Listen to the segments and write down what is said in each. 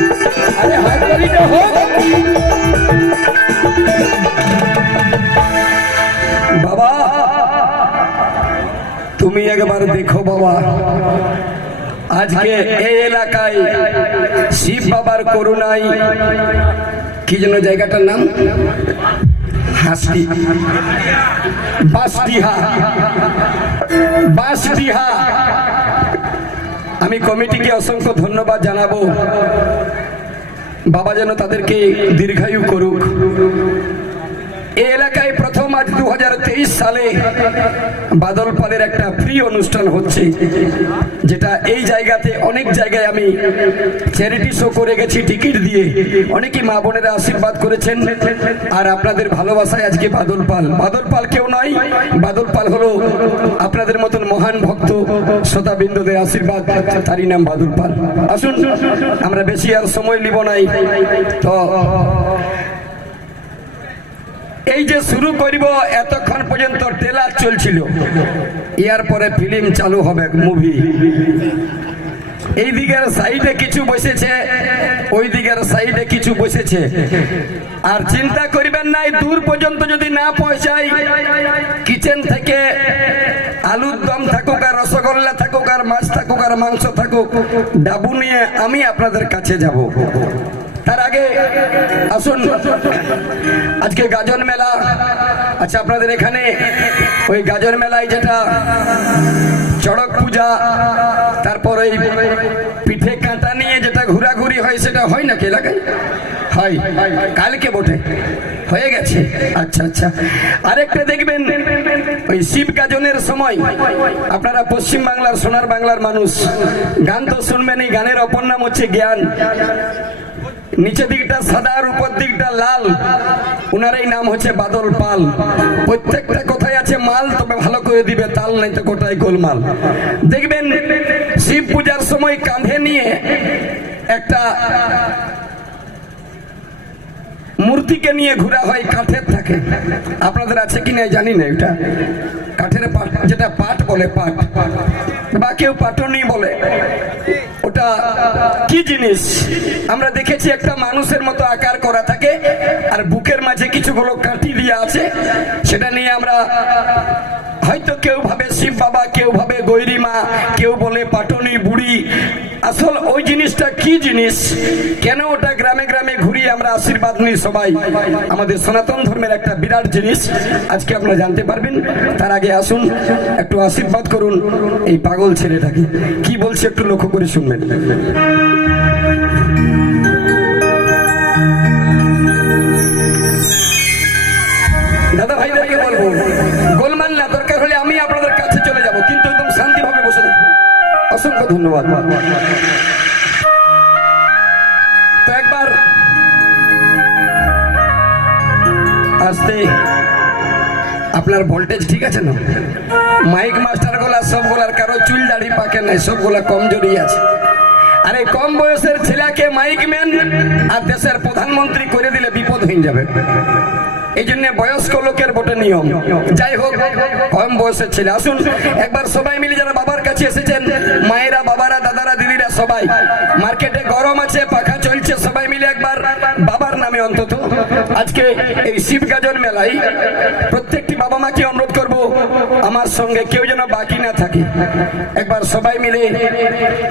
अरे हाथ वाली तो हो बाबा, তুমি একবার দেখো বাবা, আজকে এই এলাকায় শিব বাবার করুণায় কি যেন জায়গাটার নাম বাঁশডিহা। আমি কমিটিকে অসংখ্য ধন্যবাদ জানাবো। বাবা যেন তাদেরকে দীর্ঘায়ু করুক। এই এলাকায় প্রথম আজ 2023 সালে বাদল পালের একটা ফ্রি অনুষ্ঠান হচ্ছে, যেটা এই জায়গাতে অনেক জায়গায় আমি চ্যারিটি শো করে গেছি টিকিট দিয়ে। অনেকেই মা বোনেরা আশীর্বাদ করেছেন, আর আপনাদের ভালোবাসায় আজকে বাদল পাল কেউ নয়, বাদল পাল হলো আপনাদের মতন মহান ভক্ত শ্রোতাবৃন্দদের আশীর্বাদ, তারই নাম বাদল পাল। আসুন আমরা বেশি আর সময় নিব নাই, তো এই যে শুরু করব, এতক্ষণ পর্যন্ত ট্রেলার চলছিল, এর পরে ফিল্ম চালু হবে, মুভি। এই দিকের সাইডে কিছু বসেছে, ওই দিকের সাইডে কিছু বসেছে, আর চিন্তা করবেন নাই দূর পর্যন্ত যদি না পৌঁছাই, কিচেন থেকে আলুর দম থাকুক আর রসগোল্লা থাকুক আর মাছ থাকুক আর মাংস থাকুক, ডাবু নিয়ে আমি আপনাদের কাছে যাব। তার আগে আসুন, আজকে গাজন মেলা। আচ্ছা, আপনাদের এখানে ওই গাজন মেলায় যেটা চড়ক পূজা, তারপর ওই পিঠে কাঁটা নিয়ে যেটা ঘোরাঘুরি হয়, সেটা হয় নাকি এলাকায়? হয়, কালকে বটে হয়ে গেছে। আচ্ছা আচ্ছা, আরেকটা দেখবেন ওই শিব গাজনের সময়, আপনারা পশ্চিম বাংলার সোনার বাংলার মানুষ, গান তো শুনবেন। এই গানের অপর নাম হচ্ছে জ্ঞান। নিচে দিকটা সাদা আর উপর দিকটা লাল, উনার এই নাম হচ্ছে বাদল পাল। প্রত্যেকটা কথায় আছে মাল, তবে ভালো করে দিবে তাল, নাই তো কোটায় গোলমাল। দেখবেন শিব পূজার সময় কাঁধে নিয়ে একটা মূর্তিকে নিয়ে ঘোরা হয়, কাঠের থাকে। আপনাদের আছে কিনা জানি না, এটা কাঠের পাট, যেটা পাট বলে, পাট বা কেউ পাটনি বলে। ওটা কি জিনিস আমরা দেখেছি, একটা মানুষের মতো আকার করা থাকে, আর বুকের মাঝে কিছুগুলো কাঠি দিয়ে আছে। সেটা নিয়ে আমরা হয়তো কেউ ভাবে শিব বাবা, কেউ ভাবে গৈরী মা, কেউ বলে পাটনি বুড়ি। আসল ওই জিনিসটা কি জিনিস, কেন ওটা গ্রামে গ্রামে ঘুরিয়ে আমরা আশীর্বাদ নিই সবাই, আমাদের সনাতন ধর্মের একটা বিরাট জিনিস, আজকে আপনারা জানতে পারবেন। তার আগে আসুন একটু আশীর্বাদ করুন এই পাগল ছেলেটাকে। কি বলছে একটু লক্ষ্য করে শুনবেন। দাদা ভাইদেরকে বলবো, গোলমাল না, দরকার হলে আমি আপনাদের কাছে চলে যাব, কিন্তু একদম শান্তিভাবে বসে থাকুন। অসংখ্য ধন্যবাদ। তো একবার আসতে, আপনার ভোল্টেজ ঠিক আছে না? মাইক মাস্টার গুলা সব গুলার কারো চুল দাড়ি পাকে নাই, সবগুলা কমজোরি আছে। আরে কম বয়সের ছেলেকে মাইক ম্যান আর দেশের প্রধানমন্ত্রী করে দিলে বিপদ হয়ে যাবে। এই জন্য বয়স্ক লোকের বটে নিয়ম। যাই হোক, কম বয়সের ছেলে আসুন একবার সবাই মিলে, যারা বাবার কাছে এসেছেন, মায়েরা, বাবারা, দাদারা, দিদিরা, সবাই। মার্কেটে গরম আছে, পাখা চলছে, সবাই মিলে একবার বাবার নামে অন্তত আজকে এই শিব গাজন মেলায় প্রত্যেকটি বাবা মাকে অনুরোধ করব, আমার সঙ্গে কেউ যেন বাকি না থাকে। একবার সবাই মিলে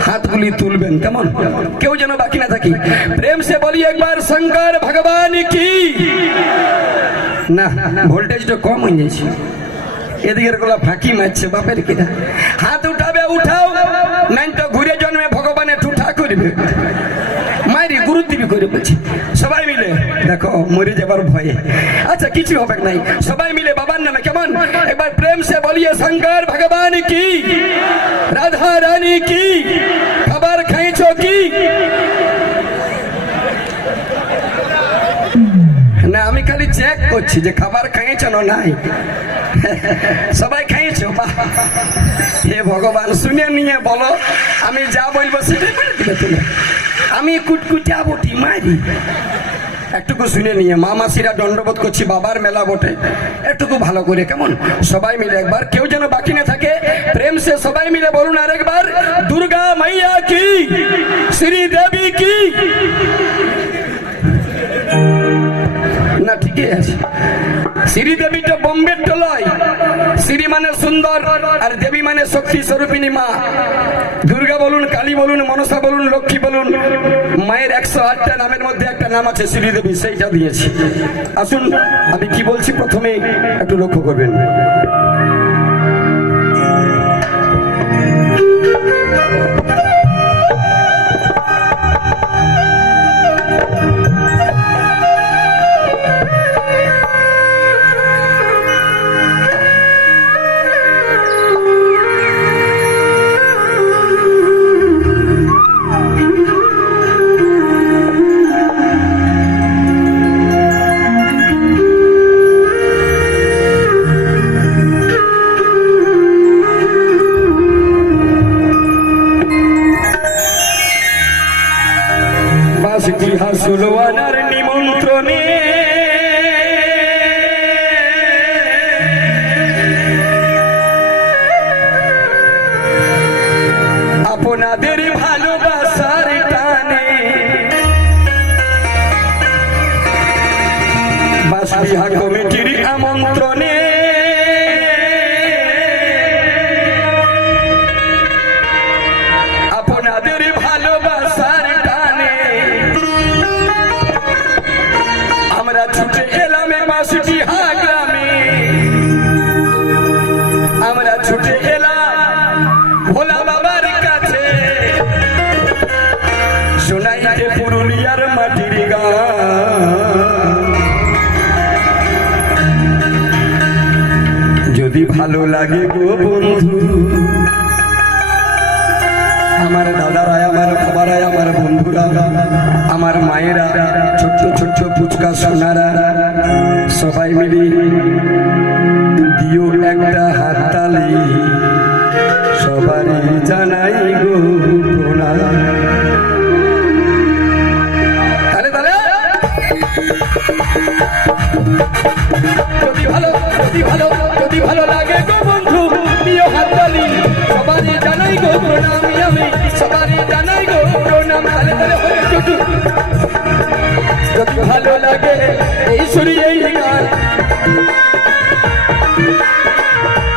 হাতগুলি তুলবেন, কেমন? কেউ যেন বাকি না থাকি। প্রেম সে বলি একবার শঙ্কর ভগবান কি। না, ভোল্টেজটা কম হয়ে যাচ্ছে, এদিকের গুলা ফাঁকি মারছে বাপের কিনা। হাত উঠাবে, উঠাও, নাই তো ঘুরে জন্মে ভগবানের ঠুঠা করবে, মারি গুরু দিবি করে বলছি। সবাই মিলে দেখো, মরে যাবার ভয়ে। আচ্ছা, কিছু হবে নাই, সবাই মিলে বাবার নামে, কেমন? একবার প্রেম সে বলিয়ে শঙ্কর ভগবান কি, রাধা রানী কি, খাবার খাইছো কি? না, আমি খালি চেক করছি যে খাবার খাইছ না নাই। সবাই খাইছো? হে ভগবান, শুনে নিয়ে বলো, আমি যা বলবো সেটাই বলে দিবে তুমি। আমি কুটকুটা বটি মারি, একটুকু শুনে নিয়ে মা মাসিরা দণ্ডবোধ করছি, বাবার মেলা বটে, একটুকু ভালো করে কেমন সবাই মিলে একবার, কেউ যেন বাকি না থাকে, প্রেম সে সবাই মিলে বলুন আরেকবার, দুর্গা মাইয়া কি, শ্রী দেবী কি। না ঠিকই আছে, শ্রীদেবীটা বোম্বের টলয়, শ্রী মানে সুন্দর আর দেবী মানে শক্তি স্বরূপিনী মা। দুর্গা বলুন, কালী বলুন, মনসা বলুন, লক্ষ্মী বলুন, মায়ের 108টা নামের মধ্যে একটা নাম আছে শ্রীদেবী, সেইটা দিয়েছি। আসুন আমি কি বলছি প্রথমে একটু লক্ষ্য করবেন। সুলওয়ানার নিমন্ত্রণে আপনাদের ভালোবাসার টানে বাসবিহা কমিটির আমন্ত্রণে আপনাদের ভালোবাসার টানে আমরা ছুটে এলাম বাসবিহা গ্রামে, আমরা ছুটে এলাম ভোলা বাবার কাছে, শোনাইতে পুরুলিয়ার মাটির গান। যদি ভালো লাগে গো বন্ধু, আমার দাদারা, আমার বাবারা, আমার বন্ধুরা, আমার মায়েরা, ছোট্ট ছোট্ট পুচকা সোনারা, সবাই মিলে দিও একটা হাততালি, সবারই জানাই গো প্রণাম। তালে তালে যদি ভালো, যদি ভালো, যদি ভালো লাগে গো বন্ধু, দিও হাততালি, সবারই জানাই গো প্রণাম। আমি সবারই জানাই গো প্রণাম। তালে তালে হবে চুটু, যদি ভালো লাগে এই সুরি এই গান,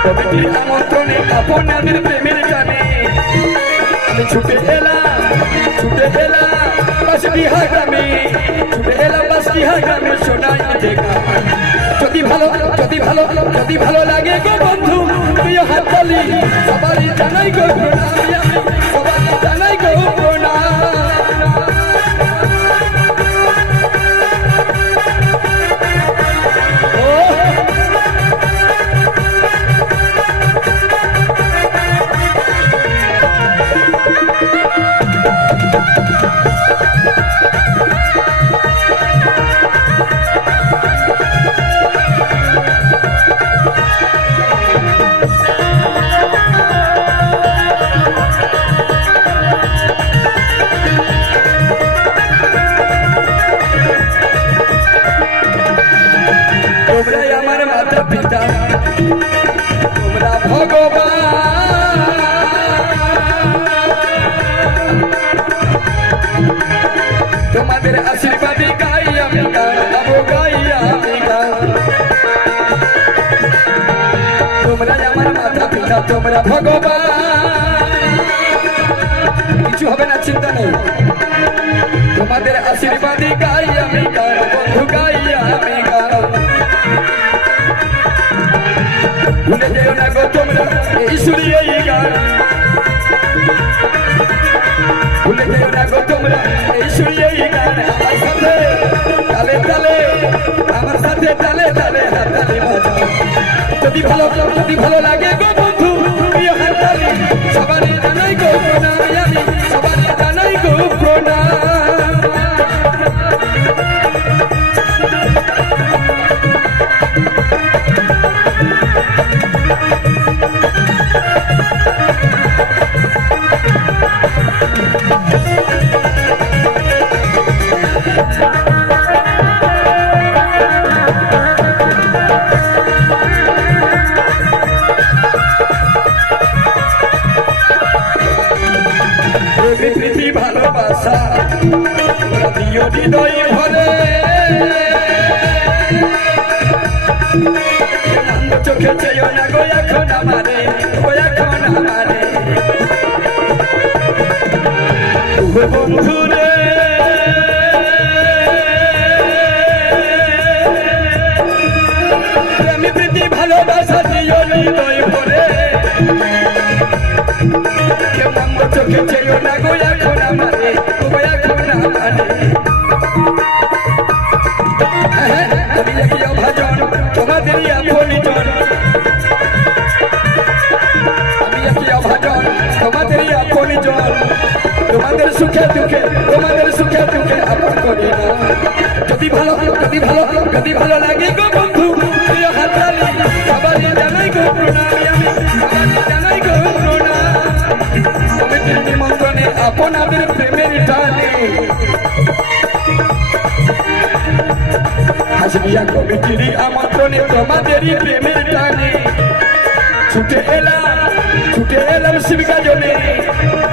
কমিটির আমন্ত্রণে আপনাদের প্রেমের গানে আমি ছুটে এলাম, ছুটে এলাম বাসবিহা গ্রামে, ছুটে এলাম বাসবিহা গ্রামে, শোনাইতে গান। যদি ভালো, যদি ভালো, যদি ভালো লাগে গো বন্ধু, প্রিয় হাততালি, সবারই জানাই গো প্রণাম। সবারই জানাই গো প্রণাম। তোমরাই আমার মাতা পিতা, তোমরা ভগবান, তোমাদের আশীর্বাদে গাই আমি গান, গাবো গাই আমি গান। তোমরাই আমার মাতা পিতা, তোমরা ভগবান, কিছু হবে না, চিন্তা নেই। তোমাদের আশীর্বাদে গাই আমি গান, বন্ধু গাই আমি গান। ভুলে যেও না গো তোমরা এই সুরি এই গান, ভুলে যেও না গো তোমরা এই সুরি এই গান। আমার সাথে তালে তালে, আমার সাথে তালে তালে হাততালি বাজাও। যদি ভালো, যদি ভালো লাগে গো বন্ধু, প্রিয় হাততালি, সবারই জানাই গো প্রণাম। আমি সবারই জানাই গো প্রণাম। দিও হৃদয় ভরে চোখে চেয়েও না গো এখন আমারে ও এখন আমারে বন্ধু রে আমি প্রীতি ভালোবাসা দিও হৃদয় ভরে কেমন চোখে চেয়েও না গো এখন আমারে ও এখন আমারে আমি লিখিও ভজন তোমাদেরই আপনজন আমি লিখিও ভজন তোমাদেরই আপনজন তোমাদের সুখে দুঃখে আপন করি না যদি ভালো লাগে গো বন্ধু প্রিয় হাততালি সবারই জানাই গো প্রণাম আমি সবারই জানাই গো প্রণাম কমিটির নিমন্ত্রণে আপনাদের প্রেমের টানে হাসিয়া কমিটির আমন্ত্রণে তোমাদেরই প্রেমের টানে ছুটে এলাম শিবিকা জনে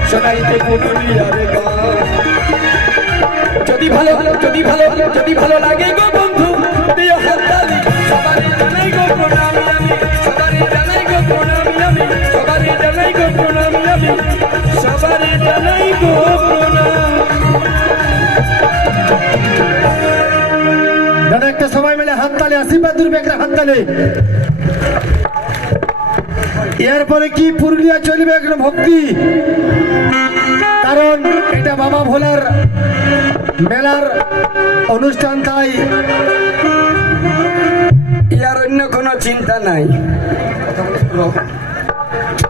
শোনাইতে পুরুলিয়ার গান যদি ভালো লাগে গো বন্ধু প্রিয় হাততালি সবারই জানাই গো প্রণাম আমি সবারই জানাই গো প্রণাম আমি সবারই জানাই গো প্রণাম আমি সবারই জানাই গো প্রণাম দাদা একটা সবাই মিলে হাততালি আশীর্বাদ দিবে একটা হাততালি এরপরে কি পুরুলিয়া চলবে একটা ভক্তি কারণ এটা বাবা ভোলার মেলার অনুষ্ঠান তাই ইয়ার অন্য কোনো চিন্তা নাই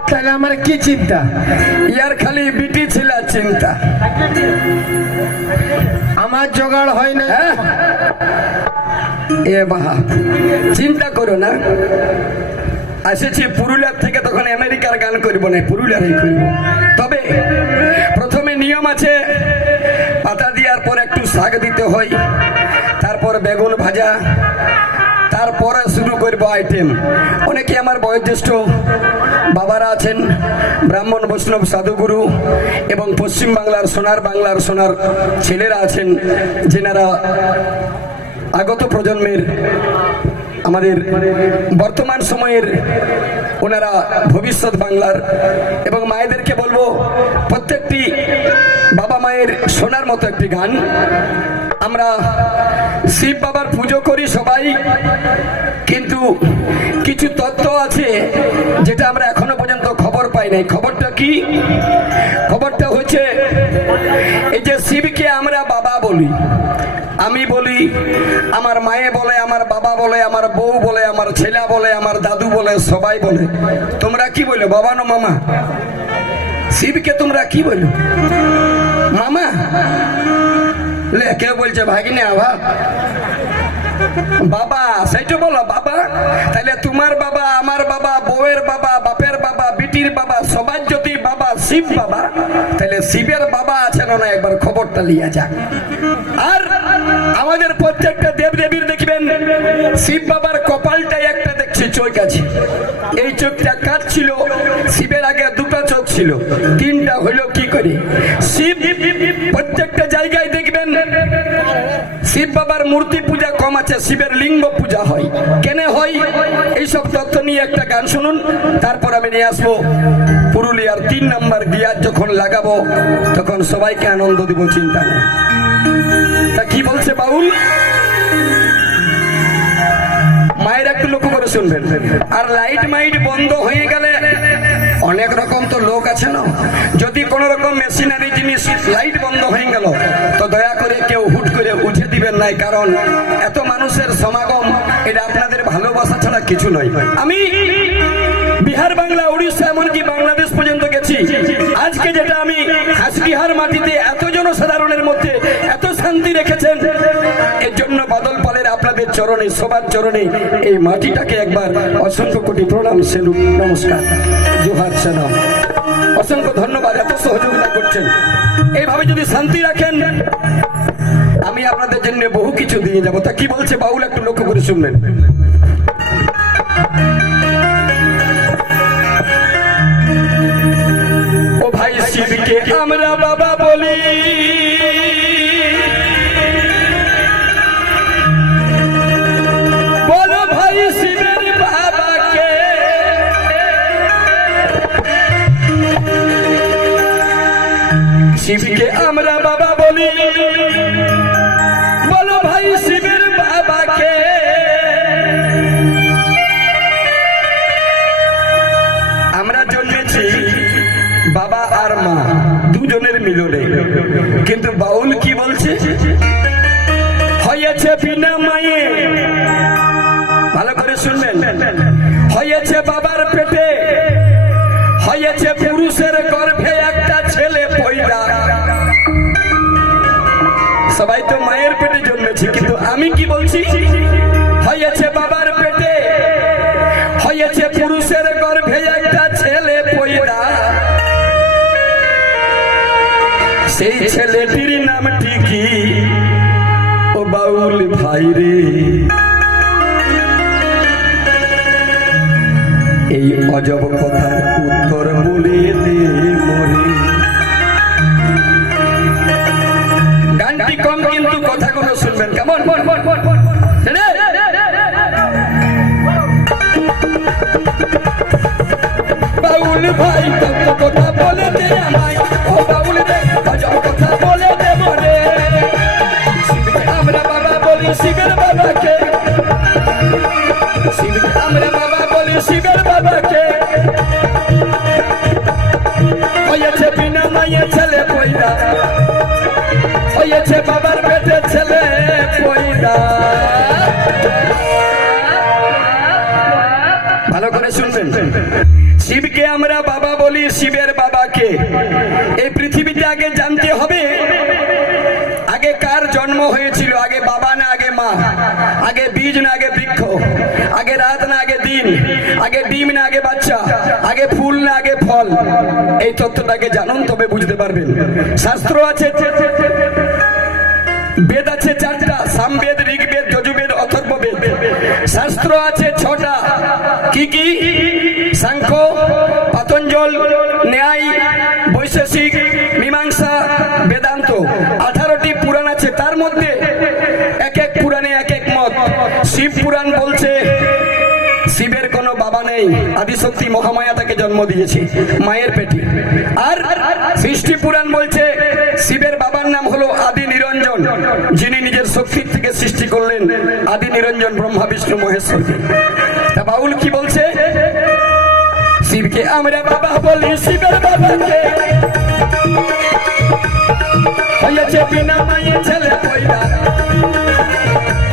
তাহলে আমার কি চিন্তা ইয়ার খালি বিটি ছিল চিন্তা আমার জোগাড় হয় না এ বাহা চিন্তা করো না আসেছি পুরুলিয়ার থেকে তখন আমেরিকার গান করবো না পুরুলিয়ারই করবো তবে প্রথমে নিয়ম আছে পাতা দেওয়ার পর একটু শাক দিতে হয় তারপর বেগুন ভাজা তারপরে শুরু করবো আইটেম অনেকে আমার বয়োজ্যেষ্ঠ বাবারা আছেন ব্রাহ্মণ বৈষ্ণব সাধুগুরু এবং পশ্চিম বাংলার সোনার ছেলেরা আছেন যেনারা আগত প্রজন্মের আমাদের বর্তমান সময়ের ওনারা ভবিষ্যৎ বাংলার এবং মায়েদেরকে বলবো প্রত্যেকটি বাবা মায়ের শোনার মতো একটি গান আমরা শিব বাবার পুজো করি সবাই কিন্তু কিছু তত্ত্ব আছে যেটা আমরা এখনো পর্যন্ত খবর পাই নাই খবরটা কি খবরটা হচ্ছে এই যে শিবকে আমরা বাবা বলি আমি বলি আমার মায়ে বলে আমার বাবা বলে আমার বউ বলে আমার ছেলে বলে আমার দাদু বলে সবাই বলে তোমরা কি বলো বাবা না মামা শিবকে তোমরা কি বলো মামা লে কেউ বলছে ভাগিনে আভা বাবা সেইটা বলো বাবা তাহলে তোমার বাবা আমার বাবা বউয়ের বাবা বাপের বাবা বিটির বাবা সবার যদি বাবা শিব বাবা তাহলে শিবের বাবা আছে না একবার খবরটা লিয়া যাক আর আমাদের প্রত্যেকটা দেবদেবীর দেখবেন শিব বাবার কপালটাই একটা দেখছি চোখ আছে এই চোখটা কাজ ছিল শিবের আগে দুটো চোখ ছিল তিনটা হলো কি করে শিব প্রত্যেকটা জায়গায় দেখবেন শিব বাবার মূর্তি পূজা কম আছে শিবের লিঙ্গ পূজা হয় কেন হয় এইসব তথ্য নিয়ে একটা গান শুনুন তারপর আমি নিয়ে আসবো পুরুলিয়ার 3 নম্বর গিয়ার যখন লাগাবো তখন সবাইকে আনন্দ দিব চিন্তা নেই তা কি বলছে বাউল মায়ের একটু লক্ষ্য করে শুনবেন আর লাইট মাইট বন্ধ হয়ে গেলে অনেক রকম তো লোক আছে না যদি কোন রকম মেশিনারি জিনিস লাইট বন্ধ হয়ে গেল তো দয়া করে কেউ হুট করে উঠে দিবেন নাই কারণ এত মানুষের সমাগম এটা আপনাদের ভালোবাসা ছাড়া কিছু নয় আমি বিহার বাংলা উড়িষ্যা এমনকি বাংলাদেশ পর্যন্ত গেছি আজকে যেটা আমি হাসবিহার মাটিতে এত জনসাধারণের মধ্যে এত শান্তি রেখেছেন এর জন্য বাদল পালের আপনাদের চরণে সবার চরণে এই মাটিটাকে একবার অসংখ্য কোটি প্রণাম সেলুট নমস্কার জোহার সালাম অসংখ্য ধন্যবাদ এত সহযোগিতা করছেন এইভাবে যদি শান্তি রাখেন আমি আপনাদের জন্য বহু কিছু দিয়ে যাব তা কি বলছে বাউল একটু লক্ষ্য করে শুনবেন ও ভাই শিবকে আমরা বাবা বলি শিবকে আমরা বাবা বলি, বলো ভাই শিবের বাবাকে। আমরা জন্মেছি বাবা আর মা দুজনের মিলনে, কিন্তু বাউল কি বলছে? হয়েছে বিনা মায়ে, ভালো করে শুনবেন, হয়েছে বাবার পেটে, হয়েছে পুরুষের গর্ভে একটা ছেলে পয়দা। সবাই তো মায়ের পেটে জন্মেছি, কিন্তু আমি কি বলছি? হয়েছে বাবার পেটে, হয়েছে পুরুষের গর্ভে একটা ছেলে পয়দা। সেই ছেলেটির নামটি কি ও বাউল ভাই রে? এই অজব কথার উত্তর বলে দে মরে। গানটি কম, কিন্তু কথাগুলো শুনবেন কেমন? বাউল ভাই কত কথা বলে দে আমায়, ও বাউল রে অজব কথা বলে দে মরে। শিবকে আমরা বাবা বলি শিবের বাবাকে, শিবকে আমরা বাবা বলি শিবের বাবাকে। হয়েছে বিনা মায়ে ছেলে পয়দা, হয়েছে বাবার পেটে ছেলে পয়দা। ভালো করে শুনবেন, শিবকে আমরা বাবা বলি শিবের বাবাকে। এই পৃথিবীতে আগে জানতে হবে আগে কার জন্ম হয়েছিল, আগে বাবা না আগে মা, আগে বীজ না আগে বৃক্ষ, আগে রাত না আগে দিন, আগে ডিম না আগে বাচ্চা, আগে ফুল না আগে ফল। এই তত্ত্বটাকে জানুন, তবে বুঝতে পারবেন। শাস্ত্র আছে, বেদ আছে 4টা, সামবেদ, ঋগ্বেদ, যজুর্বেদ, অথর্ববেদ। শাস্ত্র আছে 6টা, কি কি? সাংখ্য, পতঞ্জল, ন্যায়, বৈশেষিক, মীমাংসা, বেদান্ত। 18টি পুরাণ আছে, তার মধ্যে এক এক পুরাণে এক এক মত। শিব পুরাণ বলছে শিবের কোনো বাবা নেই, আদিশক্তি মহামায়া তাকে জন্ম দিয়েছে মায়ের পেটে। আর সৃষ্টি পুরাণ বলছে শিবের বাবার নাম হলো আদি নিরঞ্জন, যিনি নিজের শক্তির থেকে সৃষ্টি করলেন আদি নিরঞ্জন ব্রহ্মা বিষ্ণু মহেশ্বরকে। তা বাউল কি বলছে? শিবকে আমরা বাবা বলি শিবের বাবাকে। হয়েছে বিনা মায়ে ছেলে পয়দা,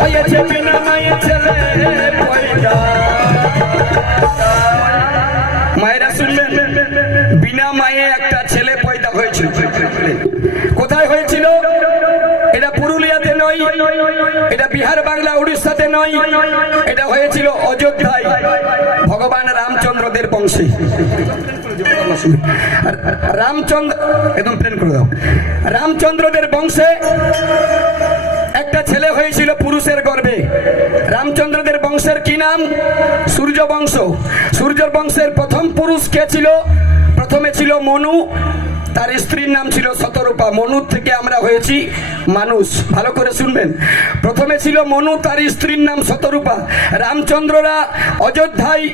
হয়েছে বিনা মায়ে ছেলে পয়দা। মায়েরা শুনবেন, বিনা মায়ে একটা ছেলে পয়দা হয়েছিল। কোথায় হয়েছিল? এটা পুরুলিয়াতে নয়, এটা বিহার, বাংলা, উড়িষ্যাতে নয়, এটা হয়েছিল অযোধ্যায় ভগবান রামচন্দ্রদের বংশে। রামচন্দ্র, একদম প্লেন করে দাও। রামচন্দ্রদের বংশে একটা ছেলে হয়েছিল পুরুষের গর্ভে। রামচন্দ্রদের বংশের কি নাম? সূর্য বংশ। সূর্য বংশের প্রথম পুরুষ কে ছিল? প্রথমে ছিল মনু, তার স্ত্রীর নাম ছিল শতরূপা। মনুর থেকে আমরা হয়েছি মানুষ। ভালো করে শুনবেন, প্রথমে ছিল মনু, তার স্ত্রীর নাম শতরূপা। রামচন্দ্ররা অযোধ্যায়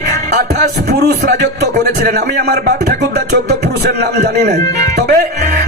28 পুরুষ রাজত্ব করেছিলেন। আমি আমার বাপ ঠাকুরদা 14 পুরুষের নাম জানি নাই, তবে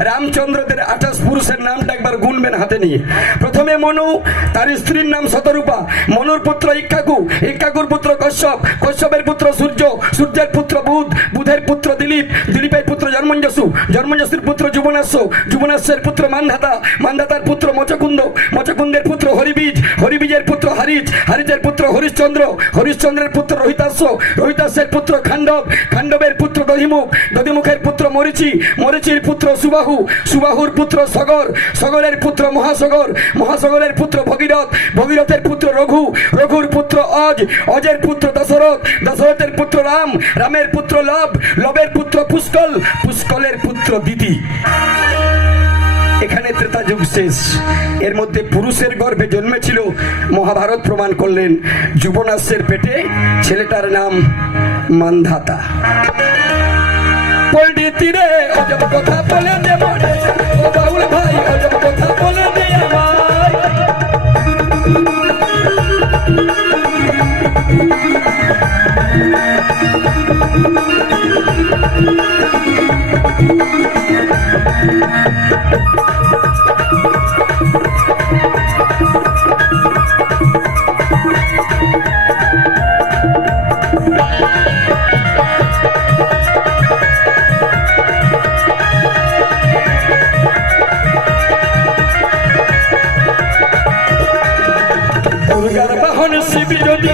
রামচন্দ্রদের 28 পুরুষের নামটা একবার গুনবেন হাতে নিয়ে। প্রথমে মনু, তার স্ত্রীর নাম শতরূপা। মনুর পুত্র ইক্ষ্বাকু, ইক্ষ্বাকুর পুত্র কশ্যপ, কশ্যপের পুত্র সূর্য, সূর্যের পুত্র বুধ, বুধের পুত্র দিলীপ, দিলীপের পুত্র জন্মঞ্জসু, জন্মঞ্জসুর পুত্র যুবনাশ্য, যুবনাশ্যের পুত্র মান্ধাতা, মান্ধাতার পুত্র মচকুন্দ, মচকুন্দের পুত্র হরিবীজ, হরিবীজের পুত্র হারিজ, হারিজের পুত্র হরিশ্চন্দ্র, হরিশ্চন্দ্রের পুত্র রোহিতাশ্য, রোহিতাশ্যের পুত্র খাণ্ডব, খাণ্ডবের পুত্র দধিমুখ, দধিমুখের পুত্র মরিচি, মরিচির পুত্র সুবাহু, সুবাহুর পুত্র সগর, সগরের পুত্র মহাসগর, মহাসগরের পুত্র ভগীরথ, ভগীরথের পুত্র রঘু, রঘুর পুত্র অজ, অজের পুত্র দশরথ, দশরথের পুত্র রাম, রামের পুত্র লব, লবের পুত্র পুষ্কল, পুষ্কলের পুত্র দিতি। এখানে ত্রেতা যুগ শেষ। এর মধ্যে পুরুষের গর্ভে জন্মেছিল, মহাভারত প্রমাণ করলেন, যুবনাশ্যের পেটে ছেলেটার নাম মান্ধাতা। পণ্ডিতি রে অজব কথা বলে দে মনে, ও বাউল ভাই অজব কথা বলে দে আমায়। বাহন শিব যদি,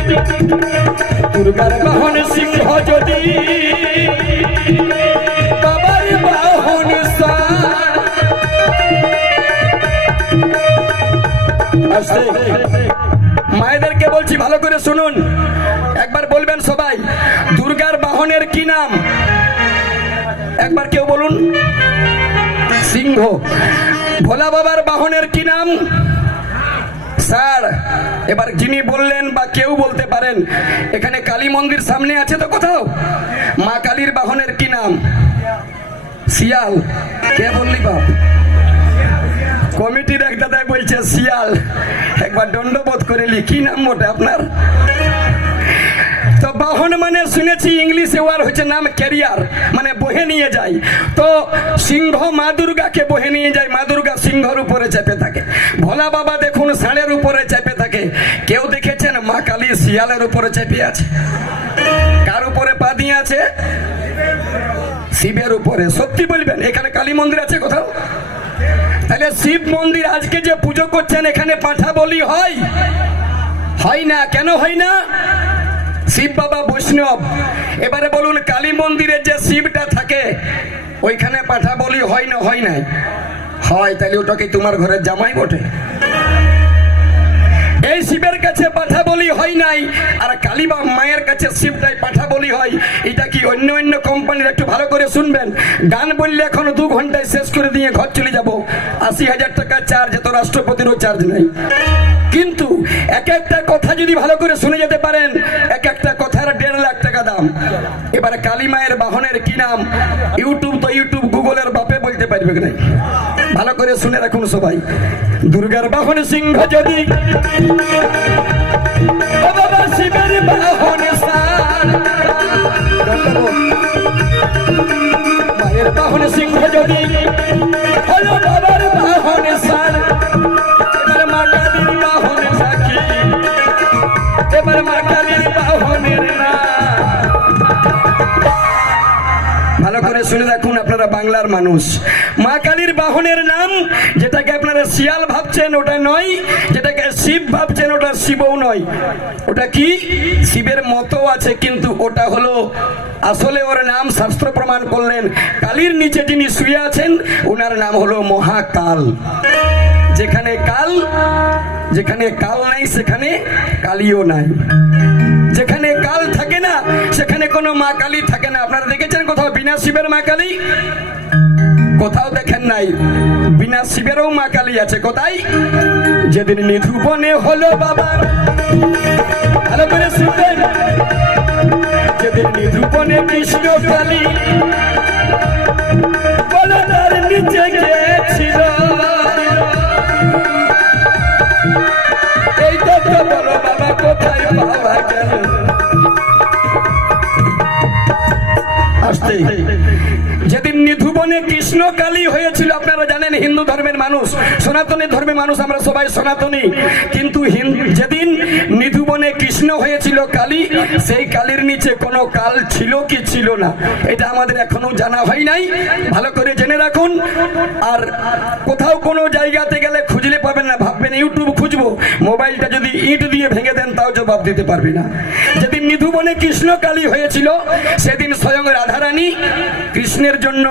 দুর্গার বাহন সিংহ যদি, বাবার বাহন ষাঁড়। আসতে মায়েদেরকে বলছি ভালো করে শুনুন, একবার বলবেন সবাই দুর্গার বাহনের কি নাম? একবার কেউ বলুন। সিংহ। ভোলা বাবার বাহনের কি নাম? স্যার এবার যিনি বললেন বা কেউ বলতে পারেন, এখানে কালী মন্দির সামনে আছে তো কোথাও, মা কালীর বাহনের কি নাম? শিয়াল। কে বললি বাপ? কমিটির এক দাদা বলছে শিয়াল। একবার দণ্ডবোধ করে লি, কি নাম ওটা আপনার? তো বাহন মানে শুনেছি ইংলিশে ওয়ার হচ্ছে নাম ক্যারিয়ার, মানে বহে নিয়ে যায়। তো সিংহ মা দুর্গাকে বহে নিয়ে যায়, মা দুর্গা সিংহর উপরে চেপে থাকে। ভোলা বাবা দেখুন ষাঁড়ের উপরে চেপে থাকে। কেউ দেখেছেন মা কালী শিয়ালের উপরে চেপে আছে? কার উপরে পা দিয়ে আছে? শিবের উপরে। সত্যি বলবেন এখানে কালী মন্দির আছে কোথাও? তাহলে শিব মন্দির আজকে যে পুজো করছেন এখানে পাঁঠা বলি হয়? হয় না। কেন হয় না? শিব বাবা বৈষ্ণব। এবারে বলুন কালী মন্দিরে যে শিবটা থাকে ওইখানে পাঁঠা বলি হয় না? হয় নাই? হয়। তাহলে ওটা কি তোমার ঘরের জামাই বটে? এই শিবের কাছে পাঁঠা বলি হয় নাই, আর কালী বা মায়ের কাছে শিবটাই পাঁঠা বলি হয়। এটা কি অন্য অন্য কোম্পানির? একটু ভালো করে শুনবেন। গান বললে এখন 2 ঘন্টায় শেষ করে দিয়ে ঘর চলে যাব। 80,000 টাকা চার্জ, এত রাষ্ট্রপতিরও চার্জ নাই। কিন্তু এক একটা কথা যদি ভালো করে শুনে যেতে পারেন, এক একটা কথার 1.5 লাখ টাকা দাম। এবারে কালী মায়ের বাহনের কি নাম? ইউটিউব তো ইউটিউব, গুগলের বাপে বলতে পারবে না। ভালো করে শুনে রাখুন সবাই। দুর্গার বাহন সিংহ যদি, বাবা শিবের বাহন ষাঁড়। মায়ের বাহন সিংহ যদি, হলো বাবার বাহন ষাঁড়। এবার মা কালীর বাহন সাক্ষী, এবার মা কালীর বাহনের নাম। ভালো করে শুনে রাখুন, আপনারা বাংলার মানুষ। মা কালীর বাহনের নাম, যেটাকে আপনারা শিয়াল ভাবছেন ওটা নয়, যেটাকে শিব ভাবছেন ওটা শিবও নয়। ওটা কি? শিবের মতো আছে কিন্তু ওটা হলো আসলে ওর নাম শাস্ত্র প্রমাণ করলেন। কালীর নিচে যিনি শুয়ে আছেন ওনার নাম হলো মহাকাল। যেখানে কাল নাই সেখানে কালীও নাই। যেখানে কাল থাকে না সেখানে কোনো মা কালী থাকে না। আপনারা দেখেছেন কোথাও বিনা শিবের মা কালী? কোথাও দেখেন নাই। বিনা শিবেরও মা কালী আছে। কোথায়? যেদিন নিধুবনে হলো বাবা, ভালো করে শুনবেন, যেদিন নিধুবনে কৃষ্ণ কালী বলদার নিচে গেছিল। এইটা তো বলো বাবা কোথায় পাওয়া গেল? আসতে যেদিন নিধুবনে কৃষ্ণ কালী হয়েছিল, আপনারা জানেন হিন্দু ধর্মের মানুষ, সনাতনী ধর্মের মানুষ, আমরা সবাই সনাতনী। কিন্তু যেদিন নিধুবনে কৃষ্ণ হয়েছিল কালী, সেই কালীর নিচে কোনো কাল ছিল কি ছিল না এটা আমাদের এখনো জানা হয় নাই। ভালো করে জেনে রাখুন। আর কোথাও কোনো জায়গাতে গেলে খুঁজলে পাবেন না। ভাববেন ইউটিউব খুঁজবো, মোবাইলটা যদি ইট দিয়ে ভেঙে দেন তাও জবাব দিতে পারবি না। যেদিন নিধুবনে কৃষ্ণ কালী হয়েছিল সেদিন স্বয়ং রাধারানী কৃষ্ণের জন্য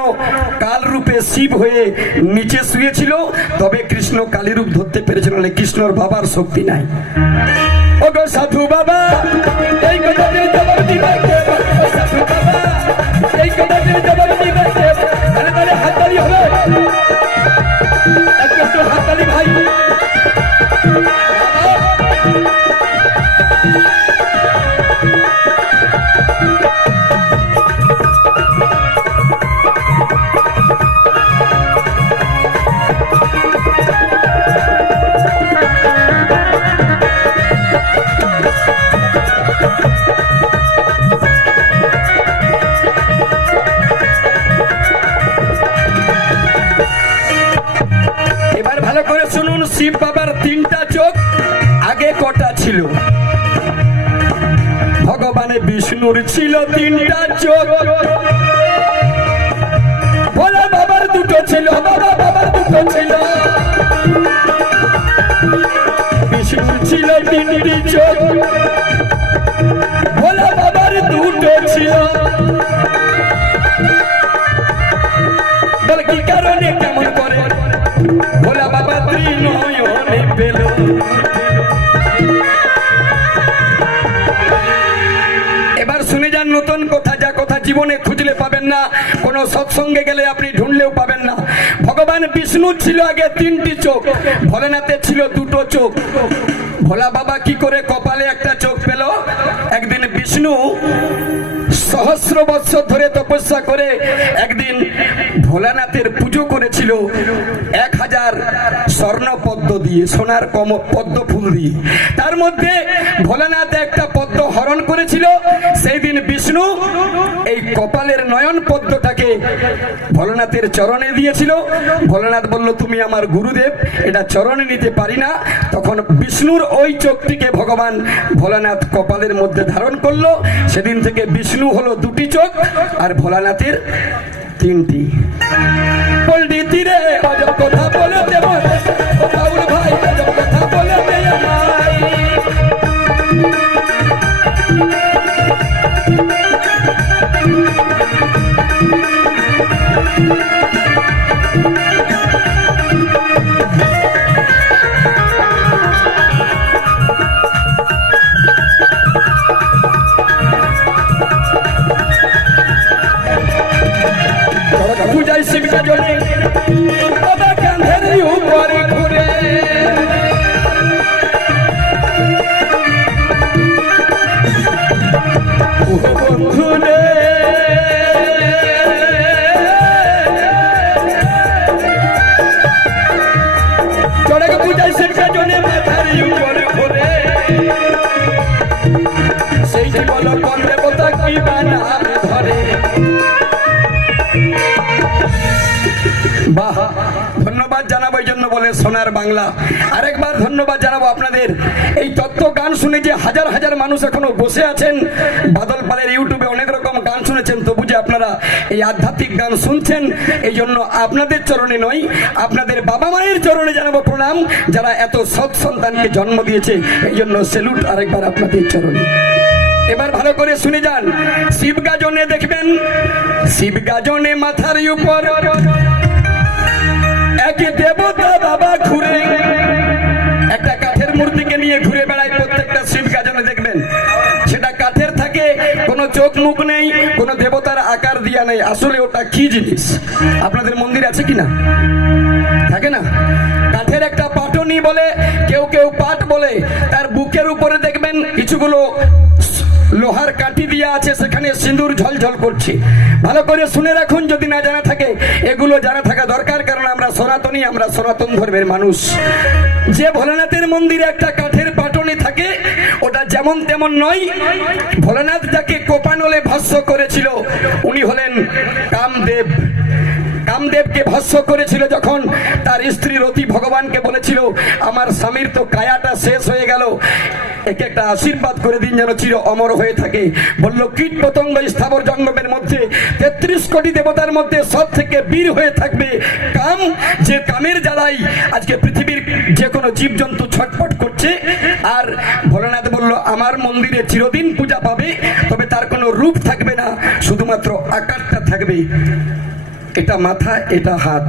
কাল রূপে শিব হয়ে নিচে শুয়েছিল, তবে কৃষ্ণ কালী রূপ ধরতে পেরেছিল। না কৃষ্ণর বাবার শক্তি নাই। ওগো সাধু বাবা এই কথাটির জবাব দিবে কে? সাধু বাবা এই কথাটির জবাব দিবে কে? আরে হাততালি হবে, একটু হাততালি ভাই। শিব বাবার 3টা চোখ, আগে কটা ছিল? ভগবান বিষ্ণুর ছিল 3টা চোখ, ভোলা বাবার 2টো ছিল, বাবার 2টো ছিল। বিষ্ণু ছিল তিনটি চোখ, ভোলা বাবার দুটো ছিল। বলে কি কারণে কেমন করে ভোলা বাবা ত্রিনয়নে পেল। এবার শুনে যান নতুন কথা, যা কথা জীবনে খুঁজলে পাবেন না, কোন সৎসঙ্গে গেলে আপনি ঢুঁড়লেও পাবেন না। ভগবান বিষ্ণু ছিল আগে তিনটি চোখ, ভোলেনাথের ছিল দুটো চোখ। ভোলা বাবা কি করে কপালে একটা চোখ পেল? একদিন বিষ্ণু সহস্র বৎসর ধরে তপস্যা করে একদিন ভোলানাথের পুজো করেছিল 1000 স্বর্ণ পদ্ম দিয়ে, সোনার পদ্ম ফুল দিয়ে। তার মধ্যে ভোলানাথ একটা পদ্ম হরণ করেছিল। সেই দিন বিষ্ণু এই কপালের নয়ন পদ্মটাকে ভোলানাথের চরণে দিয়েছিল। ভোলানাথ বলল, তুমি আমার গুরুদেব, এটা চরণে নিতে পারি না। তখন বিষ্ণুর ওই চোখটিকে ভগবান ভোলানাথ কপালের মধ্যে ধারণ করলো। সেদিন থেকে বিষ্ণু হলো দুটি চোখ আর ভোলানাথের তিনটি। পণ্ডিত রে আজব কথা বলে দেব, ও বাউল ভাই আজব কথা বলে দে আমায়। পূজায় শিবকা জলে বাবা কাঁধের উপরে ঘুরে, ও বন্ধু রে চড়ক পূজায় শিবকা জলে মাথার উপরে ঘুরে, সেইটি বলো কোন দেবতা কি বানা ধরে। বাহ, ধন্যবাদ জানাবো এই জন্য বলে সোনার বাংলা। আরেকবার ধন্যবাদ জানাবো আপনাদের। এই তত্ত্ব গান শুনে যে হাজার হাজার মানুষ এখনো বসে আছেন, বাদল পালের ইউটিউবে অনেক রকম গান শুনেছেন, তবু যে আপনারা এই আধ্যাত্মিক গান শুনছেন, এই জন্য আপনাদের চরণে নয়, আপনাদের বাবা মায়ের চরণে জানাবো প্রণাম, যারা এত সৎ সন্তানকে জন্ম দিয়েছে। এই জন্য সেলুট আরেকবার আপনাদের চরণে। এবার ভালো করে শুনে যান। শিব গাজনে দেখবেন, শিব গাজনে মাথার উপর এক দেবতা বাবা ঘুরে, একটা কাঠের মূর্তিকে নিয়ে ঘুরে বেড়ায় প্রত্যেকটা শিব গাজনে দেখবেন। সেটা কাঠের থাকে, কোনো চোখ মুখ নেই, কোনো দেবতার আকার দিয়া নেই। আসলে ওটা কি জিনিস আপনাদের মন্দির আছে কিনা? থাকে না? কাঠের একটা পাটনি বলে, কেউ কেউ পাট বলে। তার বুকের উপরে দেখবেন কিছুগুলো লোহার কাঠি দিয়া আছে, সেখানে সিঁদুর ঝলঝল করছে। ভালো করে শুনে রাখুন যদি না জানা থাকে, এগুলো জানা থাকা দরকার, কারণ আমরা সনাতনী, আমরা সনাতন ধর্মের মানুষ। যে ভোলানাথের মন্দিরে একটা কাঠের পাটনি থাকে, ওটা যেমন তেমন নয়। ভোলানাথ যাকে কোপানলে ভস্য করেছিল উনি হলেন কামদেব। কামদেবকে ভস্য করেছিল যখন তার স্ত্রী রতি ভগবানকে বলেছিল, আমার স্বামীর তো কায়াটা শেষ হয়ে গেল, একে একটা আশীর্বাদ করে দিন যেন চির অমর হয়ে থাকে। বলল, কীট পতঙ্গ স্থাবর জঙ্গমের মধ্যে 33 কোটি দেবতার মধ্যে সব থেকে বীর হয়ে থাকবে কাম, যে কামের জ্বালাই আজকে পৃথিবীর যে কোনো জীবজন্তু ছটফট করছে। আর ভোলানাথ বলল, আমার মন্দিরে চিরদিন পূজা পাবে, তবে তার কোনো রূপ থাকবে না, শুধুমাত্র আকারটা থাকবে। এটা মাথা, এটা হাত,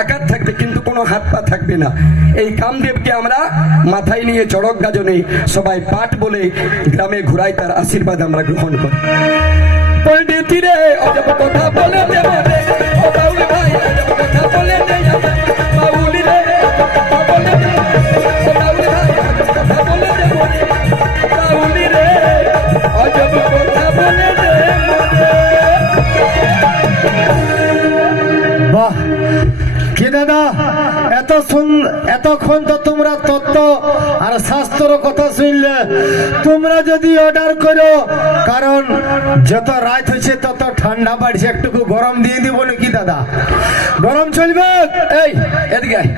আকার থাকবে কিন্তু কোনো হাত পা থাকবে না। এই কামদেবকে আমরা মাথায় নিয়ে চড়ক গাজনে সবাই পাঠ বলে গ্রামে ঘুরাই, তার আশীর্বাদ আমরা গ্রহণ করি। পণ্ডিত রে অজব কথা বলে দেব রে, ও বাউল ভাই অজব কথা বলে দে আমায়। বাউল রে অজব কথা বলে দে, ও বাউল ভাই অজব কথা বলে দেব রে। বাউল রে অজব কথা বলে দে মরে। বাহ, কি দাদা, এতক্ষণ তো তোমরা তত্ত্ব আর শাস্ত্র কথা শুনলে। তোমরা যদি অর্ডার করো, কারণ যত রাত হয়েছে তত ঠান্ডা বাড়ছে, একটুকু গরম দিয়ে দিব নাকি দাদা? গরম চলবে? এই এদিকে আয়।